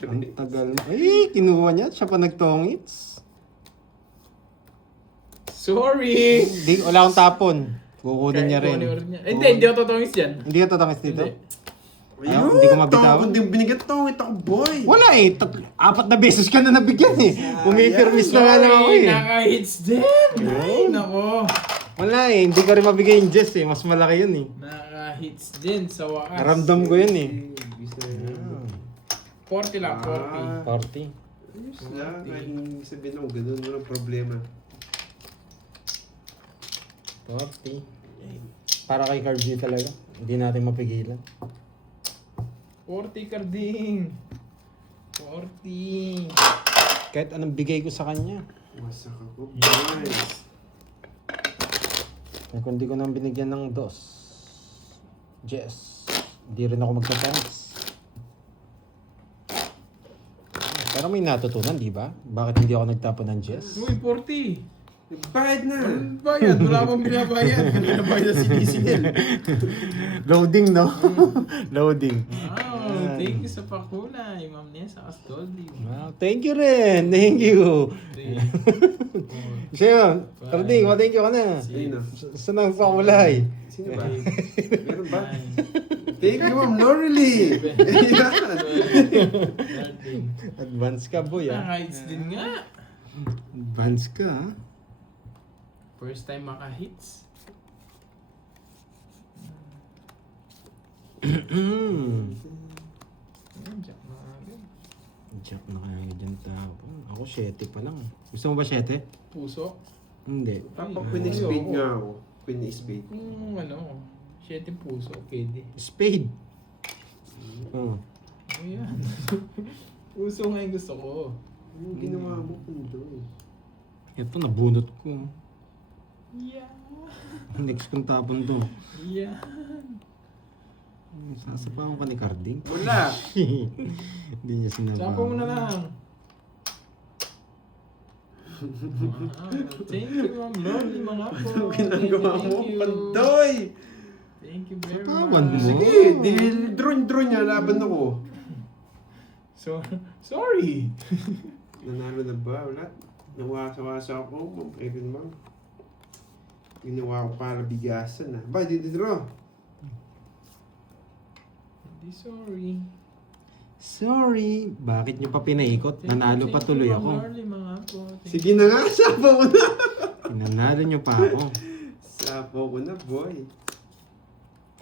Ang tagal mo. Ay, kinuha niya. Siya pa nagtongits. Sorry! Wala akong tapon. Kukunin niya rin. Hindi ako totongis dyan. Hindi ka tatangis dito? Hindi. Ayun, hindi ko mabitawan. Tawag din binigyan tawag ako, boy. Wala eh. 4 na beses ka na nabigyan eh. Umipirmis na nga lang ako Sorry, eh. naka-hits din! Ay, nako. Wala eh. Hindi ka rin mabigay yung Jess eh. Mas malaki yun eh. Naka-hits din sa wakas. Naramdam ko yun eh. 40 lang, 40. 40. Ayos lang, kahit hindi sabihin ako ganun, walang problema. 40. Para kay Carl G talaga. Hindi natin mapigilan. 40 Carding. 40. Kahit anong bigay ko sa kanya. Wasak ako. Nice. Kung di ko nang binigyan ng dos. Yes. Hindi rin ako magta-thanks. Pero may natutunan, di ba? Bakit hindi ako nagtapon ng Jess? Uy, 40. Bayad na. Anong bayad? Wala pang binabayad. Kanina bayad na sinisingil. Loading, no? Loading. Wow, thank you sa pakulay, Ma'am Nessa Astoldi. Wow, thank you rin. Thank you. 3, 4, Siya, Carding, thank you ka na. Sino? Saan ang pakulay? Sino ba? 8, Meron ba? 9, Thank you, Ma'am Norley. Ayan. 13. Advance ka, boy, ah. Naka-hits din nga. Advance ka, ha? First time maka-hits. Ayan, jack na agad. Jack na kaya dyan tapon. Ako, 7 pa lang. Gusto mo ba 7? Puso. Hindi. Papa, Queen is spade nga ako. Queen is spade. Kung ano, 7 puso, pwede. Spade. Oh. Ayan. Puso nga yung gusto ko. Yung ginawa mo, kundo. Ito, nabunot ko. Yeah. Next kong tapon to. Yeah. Sasapawan ka ni Carding. Wala. Hindi niya sinabi. Tsaka mo na lang. Wow. Thank you, Ma'am Lordy, mga po. Ano ginagawa mo? Thank you. Pandoy! Thank you very Sapawan much. mo. Sige, dahil drone niya, laban ako. So, sorry. Nanalo na ba? Wala. Nawasa-wasa ako, Ma'am Kevin, Ma'am. Ginawa ko para bigasan, ah. Ba, dito draw. Hindi sorry. Sorry. Bakit niyo pa pinaikot? Nanalo pa tuloy Thank you, ako. Ma'am Lordy, mga po. Thank Sige na nga, sapo ko na. Pinanalo niyo pa ako. Sapo ko na, boy.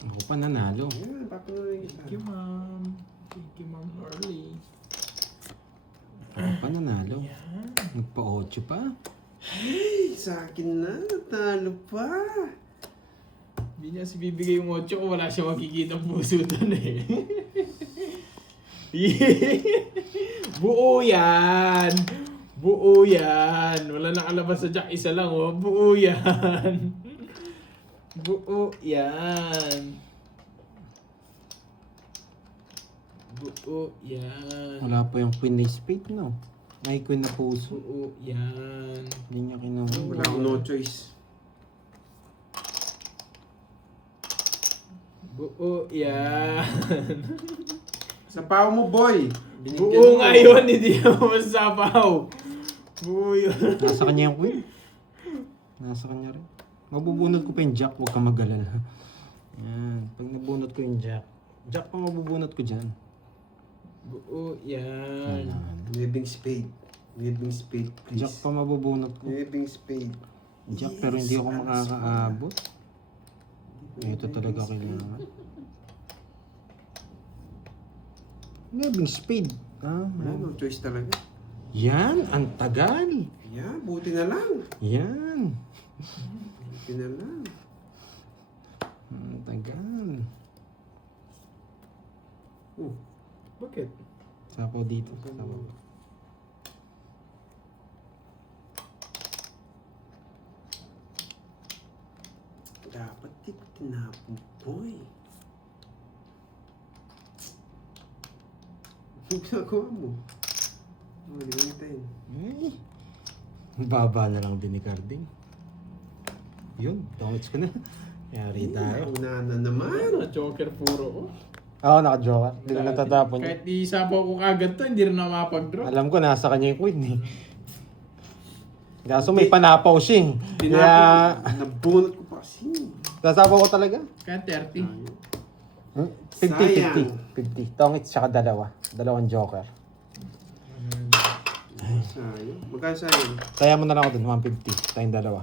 Ako pa nanalo. Ayan, papanorin kita. you, Ma'am. Thank you, Ma'am Lordy. Ako pa nanalo. Yan. Nagpa-8 pa. Ay, sa akin na, natalo pa. Hindi niya si bibigay yung 8 ko, wala siya makikita ng puso doon eh. Buo yan! Buo yan! Wala nakalabas sa jack, isa lang oh. Buo yan! Buo yan! Buo yan! Wala pa yung Queen na spade, no? May Queen na puso. Buo yan! Hindi niya kinuha. Wala akong no choice. Buo yan! Sa pao mo, boy. Binigyan Buo mo. nga yun, hindi ako masapaw! Buo yun! Nasa kanya yung Queen. Nasa kanya rin. Mabubunot ko pa yung Jack, huwag ka mag-alala. Yan. Pag nabunot ko yung Jack, Jack pa mabubunot ko dyan. Buo yan! Living spade. Living spade, Jack please. pa mabubunot ko. Living spade. Jack, pero hindi ako makakaabot. Ito talaga kailangan. Living spade. Ah, Wala, no choice talaga. yan, ang tagal. Yeah, buti na lang. Yan. Buti na lang. Ang tagal. Oh, Bakit? Sapaw dito. Sapaw. dapat di ko tinapon, boy. Ano ginagawa mo? Oh, liwantayin. Ay. Baba na lang din ni Carding. Yun, tongits ko na. Yari tayo. Una na naman. Ano, joker puro ko. Oo, naka-joker. Hindi na natatapon. Kahit isapaw ko kagad to, hindi rin na mapag-draw. Alam ko, nasa kanya yung queen eh. Kaso may panapaw siya eh. Kaya, Tinapon. Nabunot ko pa kasi. nasapaw ko talaga. Kaya 30. 50-50. 50. Tongits tsaka dalawa. Dalawang joker. Sayang. Magkano sayang? Kaya mo na lang ako dun, 150. Tayong dalawa.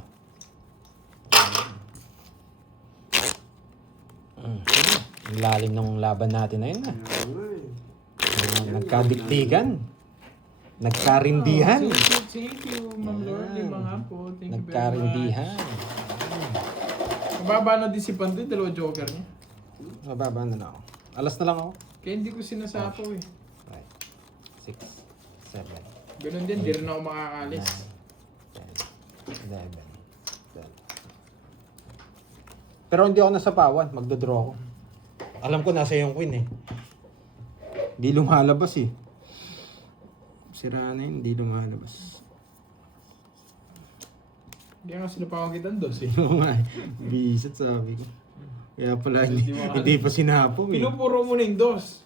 Ang lalim ng laban natin na yun ah. Kaya nga eh. Nagkadiktigan. Nagkarindihan. Thank you, Ma'am Lordy, mga po. Thank you very much. Nagkarindihan. Mababa na din si Pandoy, dalawa joker niya. Mababa na lang ako. Alas na lang ako. Kaya hindi ko sinasapaw eh. 5, 6, 7, Ganun din, di rin ako makakalis. 10, 11, 12. Pero hindi ako nasapawan. Magdodraw ako. Alam ko nasa yung queen eh. Hindi lumalabas eh. Sira na yun, hindi lumalabas. Kaya nga sinapawan kita dos eh. Oo nga eh. Bisat sabi ko. Kaya pala hindi pa sinapaw eh. Pinupuro mo na yung dos.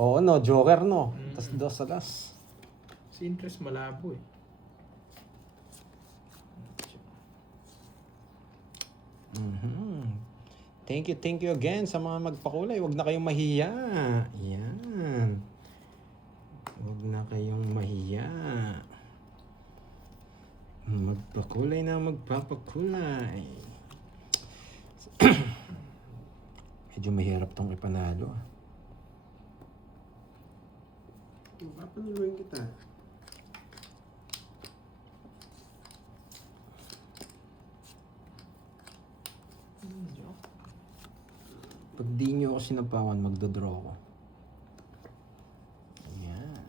Oo no, joker no. Mm. Tas dos alas. Si interest malabo eh. Thank you again sa mga magpakulay. Huwag na kayong mahiya. Yan. Huwag na kayong mahiya. Magpakulay na magpapakulay. Medyo mahirap tong ipanalo. Papaniluin kita. Pag di nyo ako sinapawan, magdodraw ako. Ayan.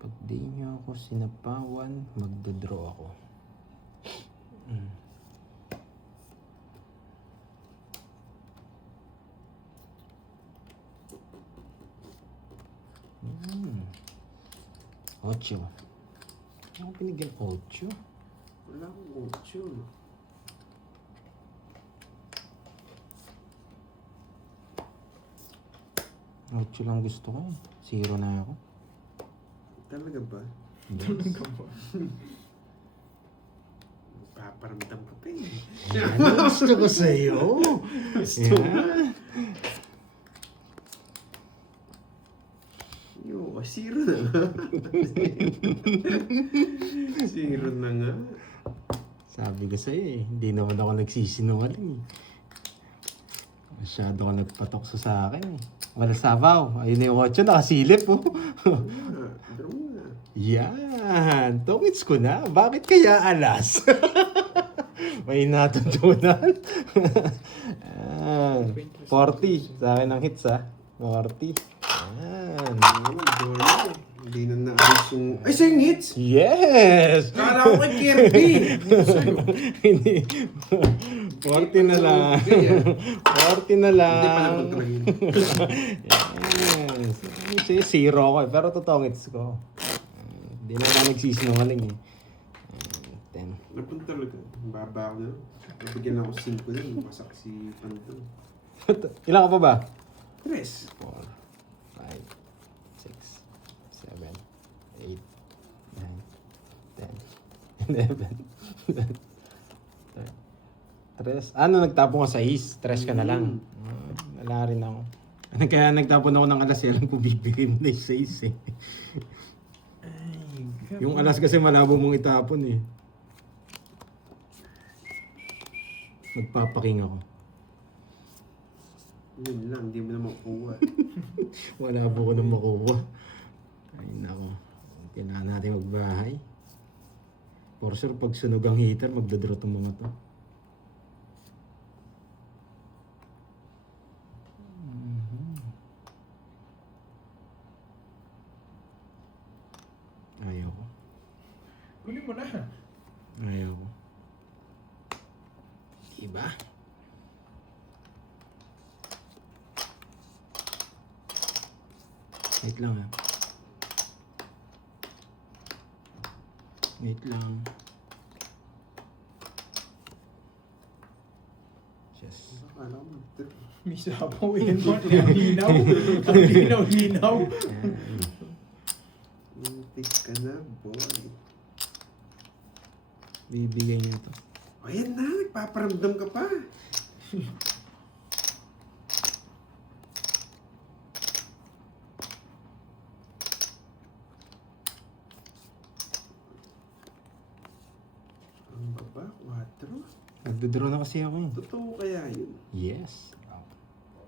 Pag di nyo ako sinapawan, magdodraw ako. Ocho. Ano ko pinigyan? Ocho? Wala akong ocho. Ocho lang gusto ko. Zero na ako. Talaga ba? Talaga ba? Paparamdam ko pa eh. Yan ang gusto ko sa'yo. Yan. Yo, zero na nga. Zero na nga. Sabi ko sa'yo eh, hindi naman ako nagsisinungaling eh. Masyado ka nagpatok sa akin eh. Wala sabaw. Ayun na yung 8, nakasilip oh. Draw na. Yan. Tungits ko na. Bakit kaya alas? May natutunan. 40. Sa akin ang hits ha. 40. Yan. Draw na. Hindi na naalis yung... Ay, sa'yo yung hits! Yes! Kala ko kay Kirby! Hindi. 40 na lang. 40 na lang. Hindi pa nakontrolin. Yes. Kasi zero ako eh. Pero totoong hits ko. Hindi na ako nagsisinungaling eh. 10. Napunta talaga. Baba ako na. Nabigyan ako 5 na. Masak si Panto. Ilan ka pa ba? 3. 4, 5, 6, 7, 8, 9, 10, 11, 12, 13. Ano, nagtapon ka sa is? 3 ka na lang. Wala rin ako. Kaya nagtapon ako ng alas, alam ko bibigay mo na yung 6 eh. Yung alas kasi malabo mong itapon eh. Magpapaking ako. Yun lang, hindi mo na makuha. Wala po ko nang makuha. Ay nako. Kailangan natin magbahay. For sure, pag sunog ang heater, magdodraw tong mga to. Ayaw ko. Kunin mo na. Ayaw ko. Iba? Wait lang ha. Wait lang. Just. Akala ko May sabaw yan mo. Ang linaw. Ang linaw-linaw. muntik ka na, boy. Bibigay niya to. Ayan na, nagpaparamdam ka pa. Ang baba, 4. Nagdodraw na kasi ako eh. Totoo kaya yun? Yes.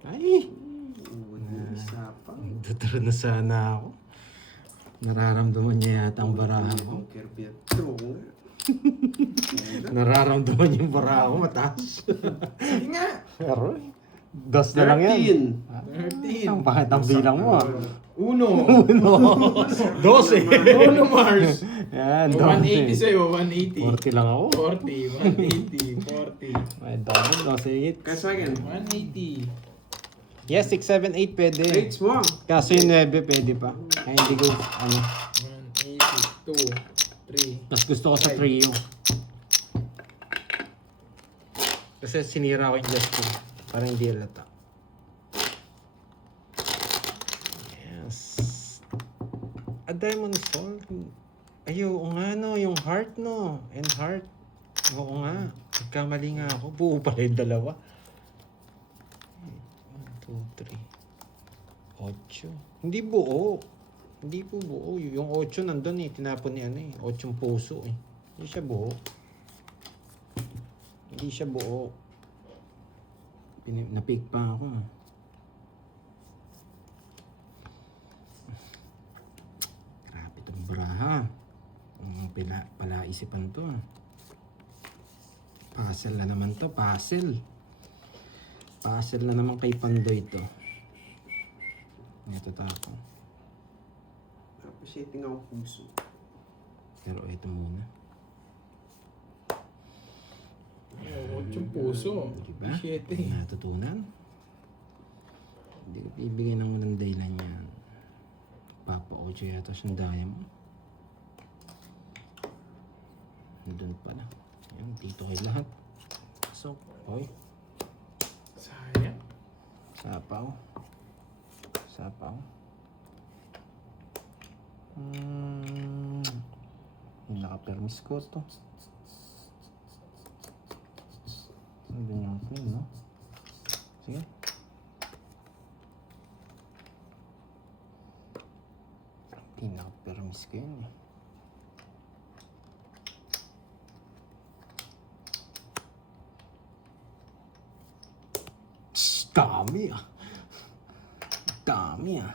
Ay! Huwag mo isapang. Nagdodraw na sana ako. Nararamdaman niya yata ang barahan ko. Ang Kirby at oo nga. Nararamdaman yung bara ko mataas. Sige nga. Pero, dos na lang yan. 13. Ang bakit ang bilang mo ah. Uno. No. 12. Uno, Mars. Yan, 180 12. sa'yo, 180. 40 lang ako. 40, 180, 40. May double, 12 hits. Kaya sa akin, 180. Yes, 6, 7, 8 pwede. rates mo. Kaso yung 9 pwede pa. Ay, hindi ko, ano. 180, 2, 3. Mas gusto ko sa trio. Kasi sinira ko yung glass ko. Parang hindi halata. Yes. A diamond soul. Ay, oo nga no. Yung heart no. And heart. Oo nga. Nagkamali nga ako. Buo pala yung dalawa. 1, 2, 3. 8. Hindi buo. Hindi po buo. Yung 8 nandun eh. Tinapon ni ano eh. 8 puso eh. Hindi siya buo. Hindi siya buo. Napig pa ako. Grabe itong braha. Palaisipan to. Puzzle na naman to. Puzzle. Puzzle na naman kay Pandoy to. Ito tako. Appreciating ako puso. Pero ito muna. Oh, 8 puso. Diba? 7. May natutunan. Hindi ko bibigyan ng walang dahilan yan. Papa-8 yata siyang daya mo. Doon pala. Yan, dito kay lahat. So, oy. Sayang. Sapaw. Sapaw. Yung naka-permis ko to. Ano yung queen, no? Sige. Hindi naka-permis ko yun eh. Dami ah. Dami ah.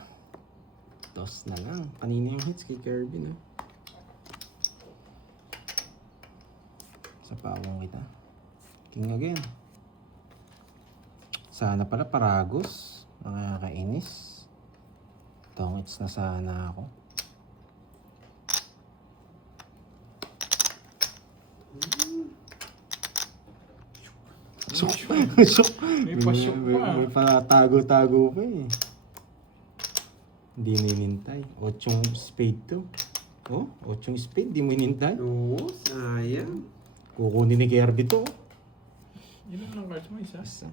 Toss na lang. Kanina yung hits kay Kirby na. Sa pawang kita. King again. Sana pala Paragos. Mga kainis. Tongits na sana ako. Sok. Sok. May pasyok pa. May patago-tago pa eh. Hindi mo inintay. 8 spade to. Oh, 8 spade. Di mo inintay. Oo, sayang. Kukunin ni Kirby to. Yun lang cards mo, isa. Basta.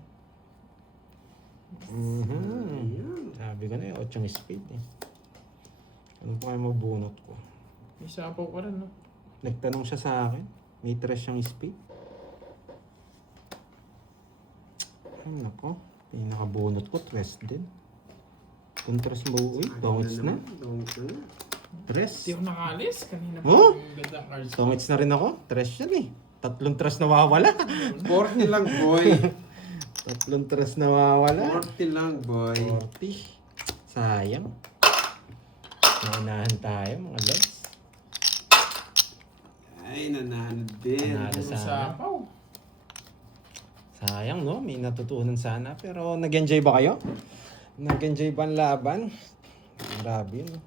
Sayang. Sabi ko na eh, 8 spade eh. Ano pa kayo mabunot ko? May sapaw ka rin, no? Nagtanong siya sa akin. May 3 siyang spade. Ay nako. Pinakabunot ko, 3 din. Kung 3 mo, uy, tongits na. Tongits na. 3. Hindi ako nakalis. Kanina pa Oh? yung ganda cards. Tongits na rin ako. 3 yan eh. 3 3 nawawala. 40 lang, boy. 3 3 nawawala. 40 lang, boy. 40. Sayang. Naunahan tayo mga lods. Ay, nanalo din. Nanalo. Puro sapaw. Sayang no, may natutunan sana. Pero nag-enjoy ba kayo? Nag-enjoy ba ang laban? Grabe no.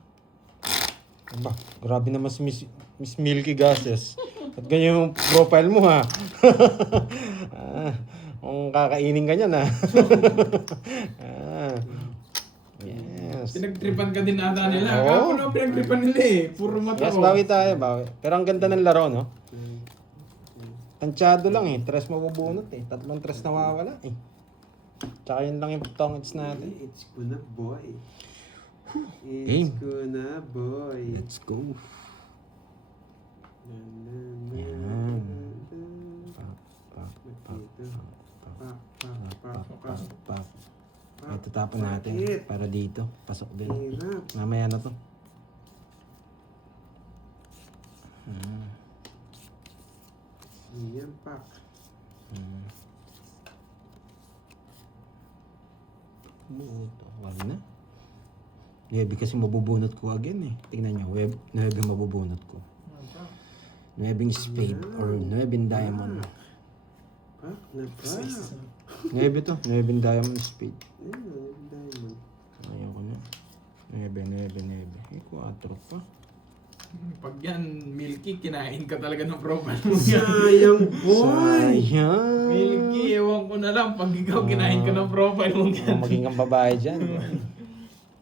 Aba, grabe naman si Miss Milky Gases. At ganyan yung profile mo ha. Kung kakainin ka niyan ha. Yes. Pinagtripan ka din ata nila. Oo. Kapag na pinagtripan nila eh. Puro mata Yes, ko. bawi tayo, bawi. Pero ang ganda ng laro, no? Tansyado lang eh. 3 mabubunot eh. 3 nawawala eh. Tsaka yun lang yung tongits natin. It's gonna, boy. Game. It's gonna, boy. Let's go. Yan. Yan. Pak, pak, pak, pak. Ito tapon natin Bakit? para dito. Pasok din. Hirap. Mamaya na to. Yan, pak. Buto. Wag na. 9 kasi mabubunot ko again eh. Tingnan nyo. 9 mabubunot ko. 9 spade or 9 diamond. Pak na pak. 9 to, 9 diamond spade. Diamond. Ayaw ko na. 9. Eh, 4 pa. Pag yan, Milky, kinain ka talaga ng profile mo yan. Sayang, boy! Sayang. Milky, ewan ko na lang. Pag ikaw kinain ka ng profile mo yan. Kung maging ang babae dyan.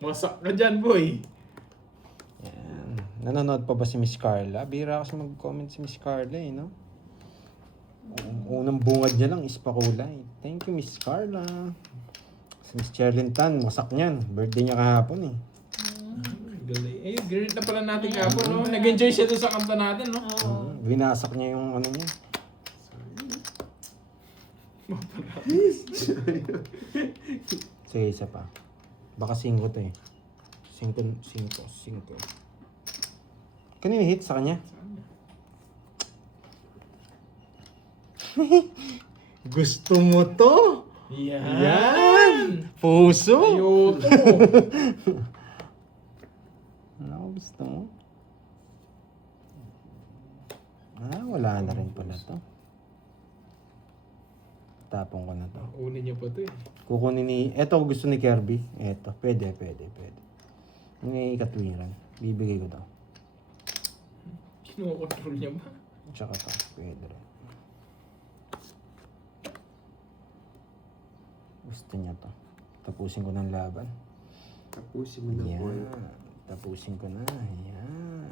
Masak ka dyan, boy. Yan. Nanonood pa ba si Miss Carla? Bira kasi mag-comment si Miss Carla eh, no? Unang bungad niya lang is pakulay. Thank you, Miss Carla. Si Miss Cherlyn Tan, wasak niyan. Birthday niya kahapon eh. Galing. Eh, great na pala natin kapon, no? Nag-enjoy siya dun sa kanta natin, no? Oo. Winasak niya yung ano niya. Sige, isa pa. Baka 5 to eh. 5. Kanina hit sa kanya? Gusto mo to? Yan! Puso? Ayuto! Ano gusto mo? Wala na rin pala to. Tapong ko na to. Unin niyo pa to eh. Kukunin ni... Eto gusto ni Kirby. Eto. Pwede. Yung ikatwiran. Bibigay ko to. Kinokontrol niya ba? Tsaka to. Pwede rin. Gusto niya to. Tapusin ko ng laban. Tapusin mo na, boy. Yan. Tapusin ko na. Yan.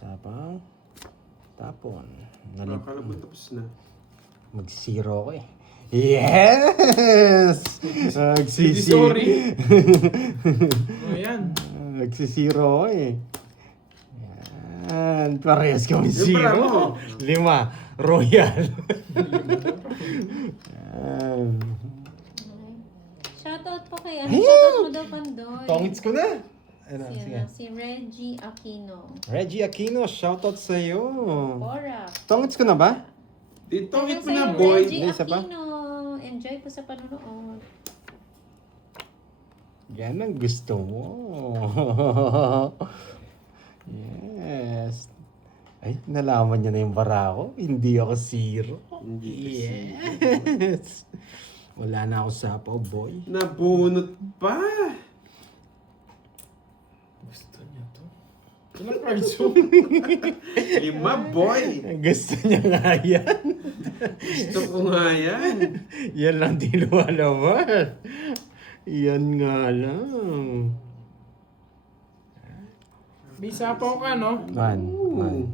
Sapaw. Tapon. Akala mo tapos na. Mag-zero ko eh. Yes! Hindi, sorry. Oh, yan. Nagsisiro ko eh. Yan. Parehas kami Yung para zero. mo. 5. Royal. Yan. Shoutout po kay ano? Shoutout mo daw, Pandoy. Tongits ko na. Ano, Si, sige. si Reggie Aquino. Reggie Aquino, shoutout sa'yo. Bora. Tongits ko na ba? Titongit mo Sa'yo, na, boy. Reggie May isa pa? Aquino. Enjoy po sa panonood. Yan ang gusto mo. Yes. Ay, nalaman niya na yung bara ko. Hindi ako zero. Hindi ka Yes. Wala na ako sapaw, boy. Nabunot pa. Gusto niya to. Ilang cards mo? 5, boy. Gusto niya nga yan. Gusto ko nga yan. Yan lang di lumalabas. Yan nga lang. May sapaw ka, no? One.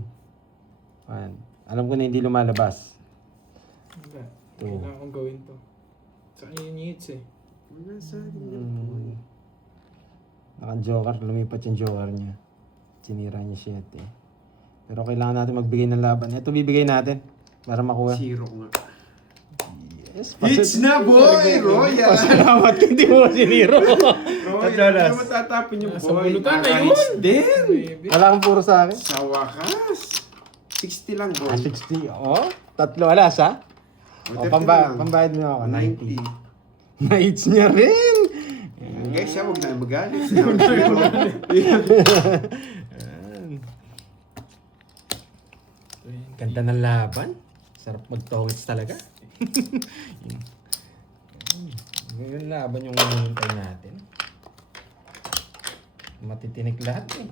Alam ko na hindi lumalabas. Hindi. Two. Kailangan kong gawin to. Sa kanya yung hits eh. Wala sa akin yan, boy. Naka-joker, lumipat yung joker niya. Sinira niya siya eh. Pero kailangan natin magbigay ng laban. Ito bibigay natin para makuha. Zero nga. Yes, Hits na, boy! Royal! Pasalamat ka, hindi mo siniro. Royal! $3. Ano matatapon yung Nasa boy? bulutan na Ayos yun! din! Baby. Wala kang puro sa akin. Sa wakas. 60 lang, boy. 60. Oh, 3 alas ha? O, 30 lang. pambayad mo ako. 90. Nights niya rin. Guys, huwag na magalit. Ganda ng laban. Sarap mag-tongits talaga. Ngayon laban yung hinihintay natin. Matitinik lahat eh.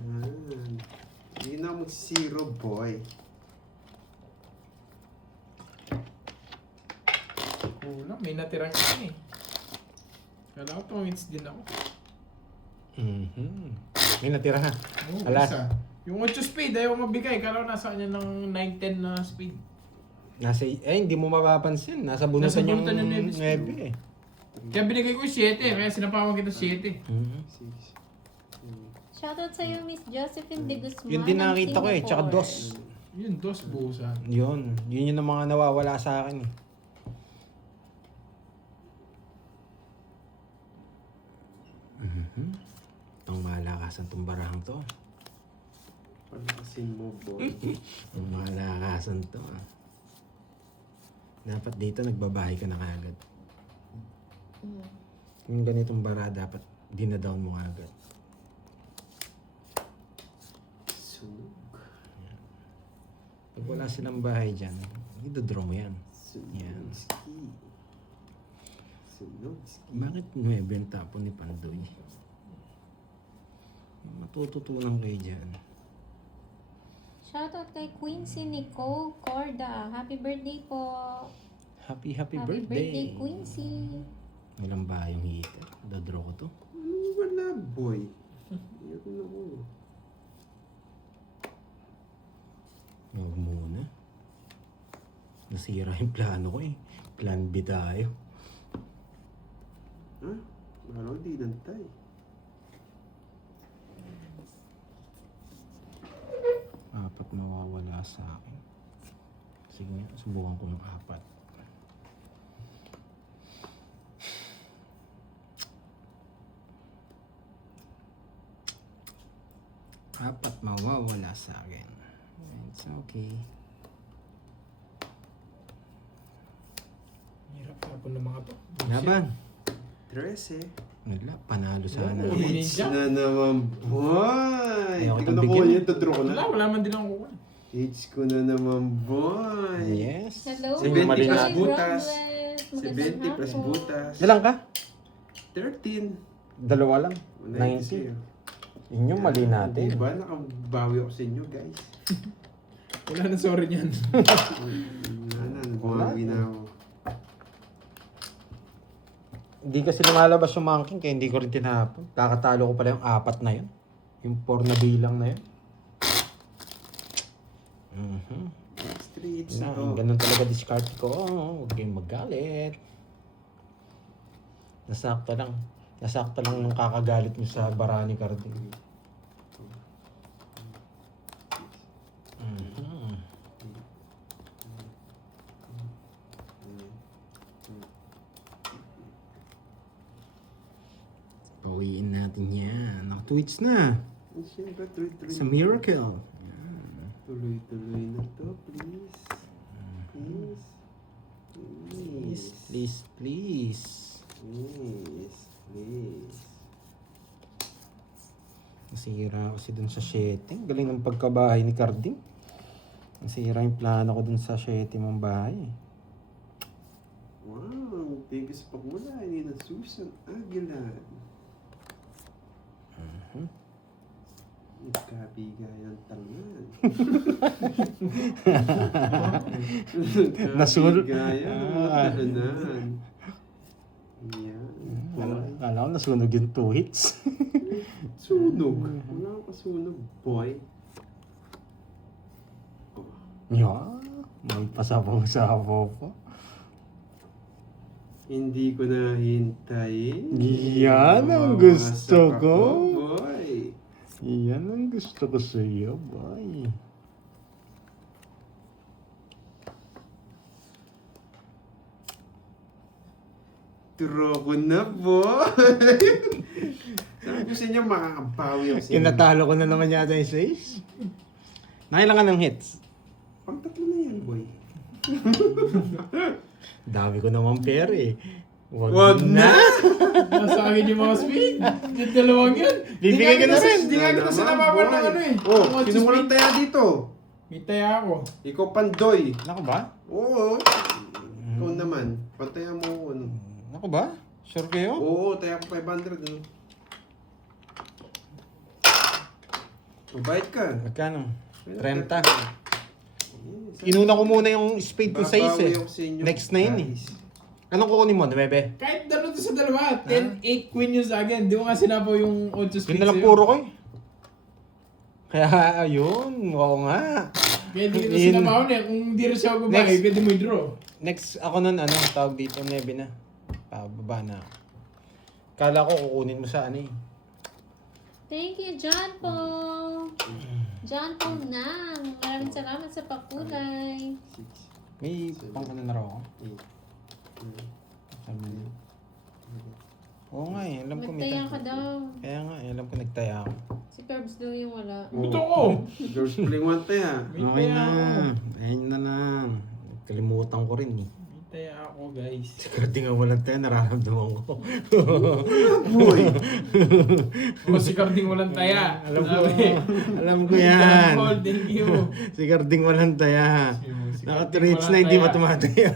Hindi na mag-zero, boy. Kulang, may natirang ka eh. Kala ko tong hits din ako. May natira ha. Oo, Alas. isa. Yung 8 speed, ayaw mabigay. Kala ko nasa kanya ng 9-10 na speed. Hindi mo mapapansin. Nasa bunutan Nasa yung bunutan yung 9 9 eh. Kaya binigay ko yung 7, kaya sinapawag kita 7. Shoutout sa'yo, Miss Josephine de Guzman. Yun din ng nakita ko eh. Tsaka Singapore. dos. Yun, dos buusan. Yun yung mga nawawala sa akin eh. Ang malakasan tong barahang to. Palakasin mo, boy. Ang malakasan to ah. Dapat dito nagbabahay ka na kagad. Yung ganitong bara dapat dinadown mo kagad. Sunog. Pag wala silang bahay dyan, i-draw mo yan. Sunodski. Sunodski. Bakit 9 ang tapon ni Pandoy? Matututunan kayo dyan. Shoutout kay Quincy Nicole Corda. Happy birthday po. Happy Happy birthday, Quincy. Ilang ba yung heater? Dadraw ko to. Wala, boy. Ayoko na ko. Huwag muna. Nasira yung plano ko eh. Plan B tayo. Ha? Parang di nantay. Apat mawawala sa akin. Sige nga, subukan ko ng 4. Apat mawawala sa akin. It's okay. Hirap tapon ng mga to. Laban. 13. Wala, panalo sana. Oo. Hits na naman, boy! Ayaw Hindi ko kitang nakuha bigyan. yan, tadraw ko Wala, na. wala man din akong kukuha. Hits ko na naman, boy! Yes. Hello, 70 Mali plus na. Joy butas. Bromless. 70 plus hapon. butas. Ilang ka? 13. Dalawa lang. 90. 90. Yun yung mali natin. Diba? Nakabawi ako sa inyo, guys. Wala na sorry niyan. Bumawi na ako. Hindi kasi lumalabas yung monkey kaya hindi ko rin tinapon. Kakatalo ko pala yung 4 na yun. Yung 4 na bilang na yun. Streets Na, to. ganun talaga discard ko. Huwag kayong magalit. Nasakta lang. Nasakta lang yung kakagalit mo sa Barani Carding. Pawiin natin yan. Naka-tweets na. Siyempre, tuloy-tuloy. It's a miracle. Tuloy-tuloy na to, please. Please. Please, please, please. Please. Please. Nasira kasi dun sa 7. Galing ng pagkabahay ni Carding. Nasira yung plano ko dun sa 7 mong bahay. Wow, thank you sa pagmula. Hindi na Susan Aguilar. Kabigay ng tangan. Nasul- Kabigay ng mga tahanan. Yan. Kala ko nasunog yung 2 hits. Sunog. Wala akong kasunog, boy. Yeah, may pasabaw-sabaw pa. Hindi ko na hintayin. Yan ang gusto Mawasak ko. ako, boy. Yan ang gusto ko sa iyo, boy. Turo ko na, boy. Sabi ko sa inyo, makakabawi ako sa inyo. Kinatalo ko na naman yata yung 6. Nakailangan ng hits. Pang tatlo na yan, boy. Dami ko naman pera eh. Wag na! Nasa akin yung mga speed. Yung dalawang yun. Bibigay ko na rin. Hindi nga kita sa nabawan ng ano eh. Oh, Yung mga sino mo speed. lang taya dito? May taya ako. Ikaw, Pandoy. Nako ba? Oo. Ikaw naman. Pataya mo ako, ano. Nako ba? Sure kayo? Oo, taya ko 500, ano. Mabait ka. Magkano? 30. Yes. Inuna ko muna yung spade ko 6 Babawi eh. ako sa inyo, Next na yun eh. guys. Anong kukunin mo, 9? Kahit dalawa to sa dalawa. 10-8 queen yung sa akin. Di mo nga sinapo yung 8 speed Yun na lang sa'yo. puro ko eh. Kaya ayun, oo nga. Kaya di kita In- sinapahon eh. Kung di rin siya babae, Next. pwede mo i-draw. Next ako nun, ano, tawag dito, 9 na. Pababa na. Kala ko kukunin mo sa ano eh. Thank you, John Paul. John Paul Nang. Maraming salamat sa pakulay. 6, May pang ano na raw ako. 8, 9, Sabi niya. Oo nga eh, alam ko may Magtaya ka daw. Kaya nga eh, alam ko nagtaya ako. Si Curbs daw yung wala. Buto ko. George Pling taya. May Okay taya na. ako. Ayun na lang. Kalimutan ko rin eh. May taya ako. guys. Si Carding nga walang tayo, nararamdaman ko. Boy! O si Carding walang taya. Alam ko yan. Paul, thank you. Si Carding walang taya. Si Naka-3 Carding na hindi walang ba tumataya?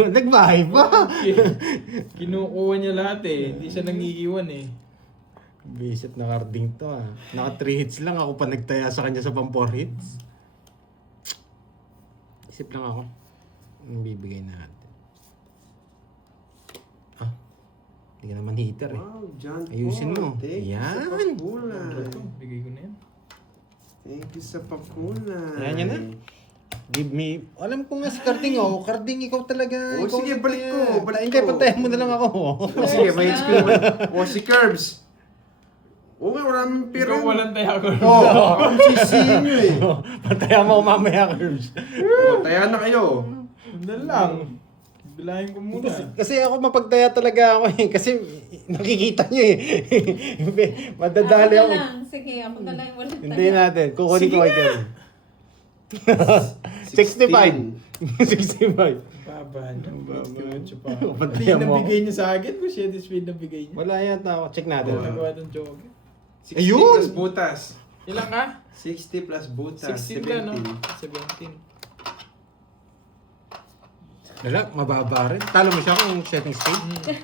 Nagbahay pa. Kinukuha niya lahat eh. Hindi siya nangiiwan eh. Bisit na Carding to ah. Naka 3 hits lang, ako pa nagtaya sa kanya sa pang 4 hits. Isip lang ako. Ang bibigay natin. Ah, hindi ka naman hitter eh. Wow, John Ayusin Paul. mo. Thank you Yan. sa pakulay. Bigay ko na yan. Thank you sa pakulay. Yan na. Give me, alam ko nga si Carding oh. Carding, ikaw talaga. Oh, ikaw sige, ang balik taya. ko, balik Hindi, ko. pantayan mo na lang ako. Sige, may skill mo. O, si Curbs. Oo nga, maraming pira. Ikaw walang taya ko. Oo, ang sisihin nyo eh. Pantayan mo mamaya, Curbs. O, taya na kayo. Sandal lang. Bilahin ko muna. Kasi ako mapagtaya talaga ako eh. Kasi nakikita niyo eh. Madadali Ako ako. na lang. Sige, ako na lang yung walang Hindi natin. Kukunin ko kayo. 65. 65. Baba niya. Pa. Hindi Pantayan na mo. bigay niya sa akin. Kung siya speed na bigay niya. Wala yata ako. Check natin. Nagawa ng joke. 60 Ayun! plus butas. Ilan ka? 60 plus butas. 16 ka, no? 17. 17. Wala, mababa rin. Talo mo siya kung setting speed.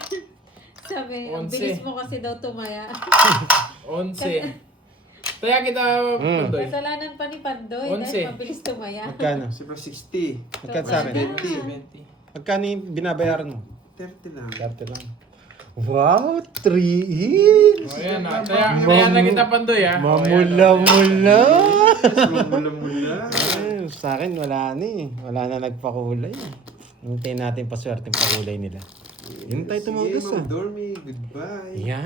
Sabi, ang 11. bilis mo kasi daw tumaya. 11. Taya kita, Pandoy. Kasalanan pa ni Pandoy 11. dahil mabilis tumaya. Magkano? Si plus 60. Magkano sa akin? 70. Magkano yung binabayaran mo? 30 lang. 30 lang. Wow, 3 hits! O yan na. Taya na kita, Pandoy ha. Mamula-mula! Mula-mula. Eh, sa akin, wala na eh. Wala na nagpakulay. Hintayin natin paswerte yung pakulay nila. Yun tayo tumagas Sige, ah. Ma'am Dormy. Goodbye. Yan.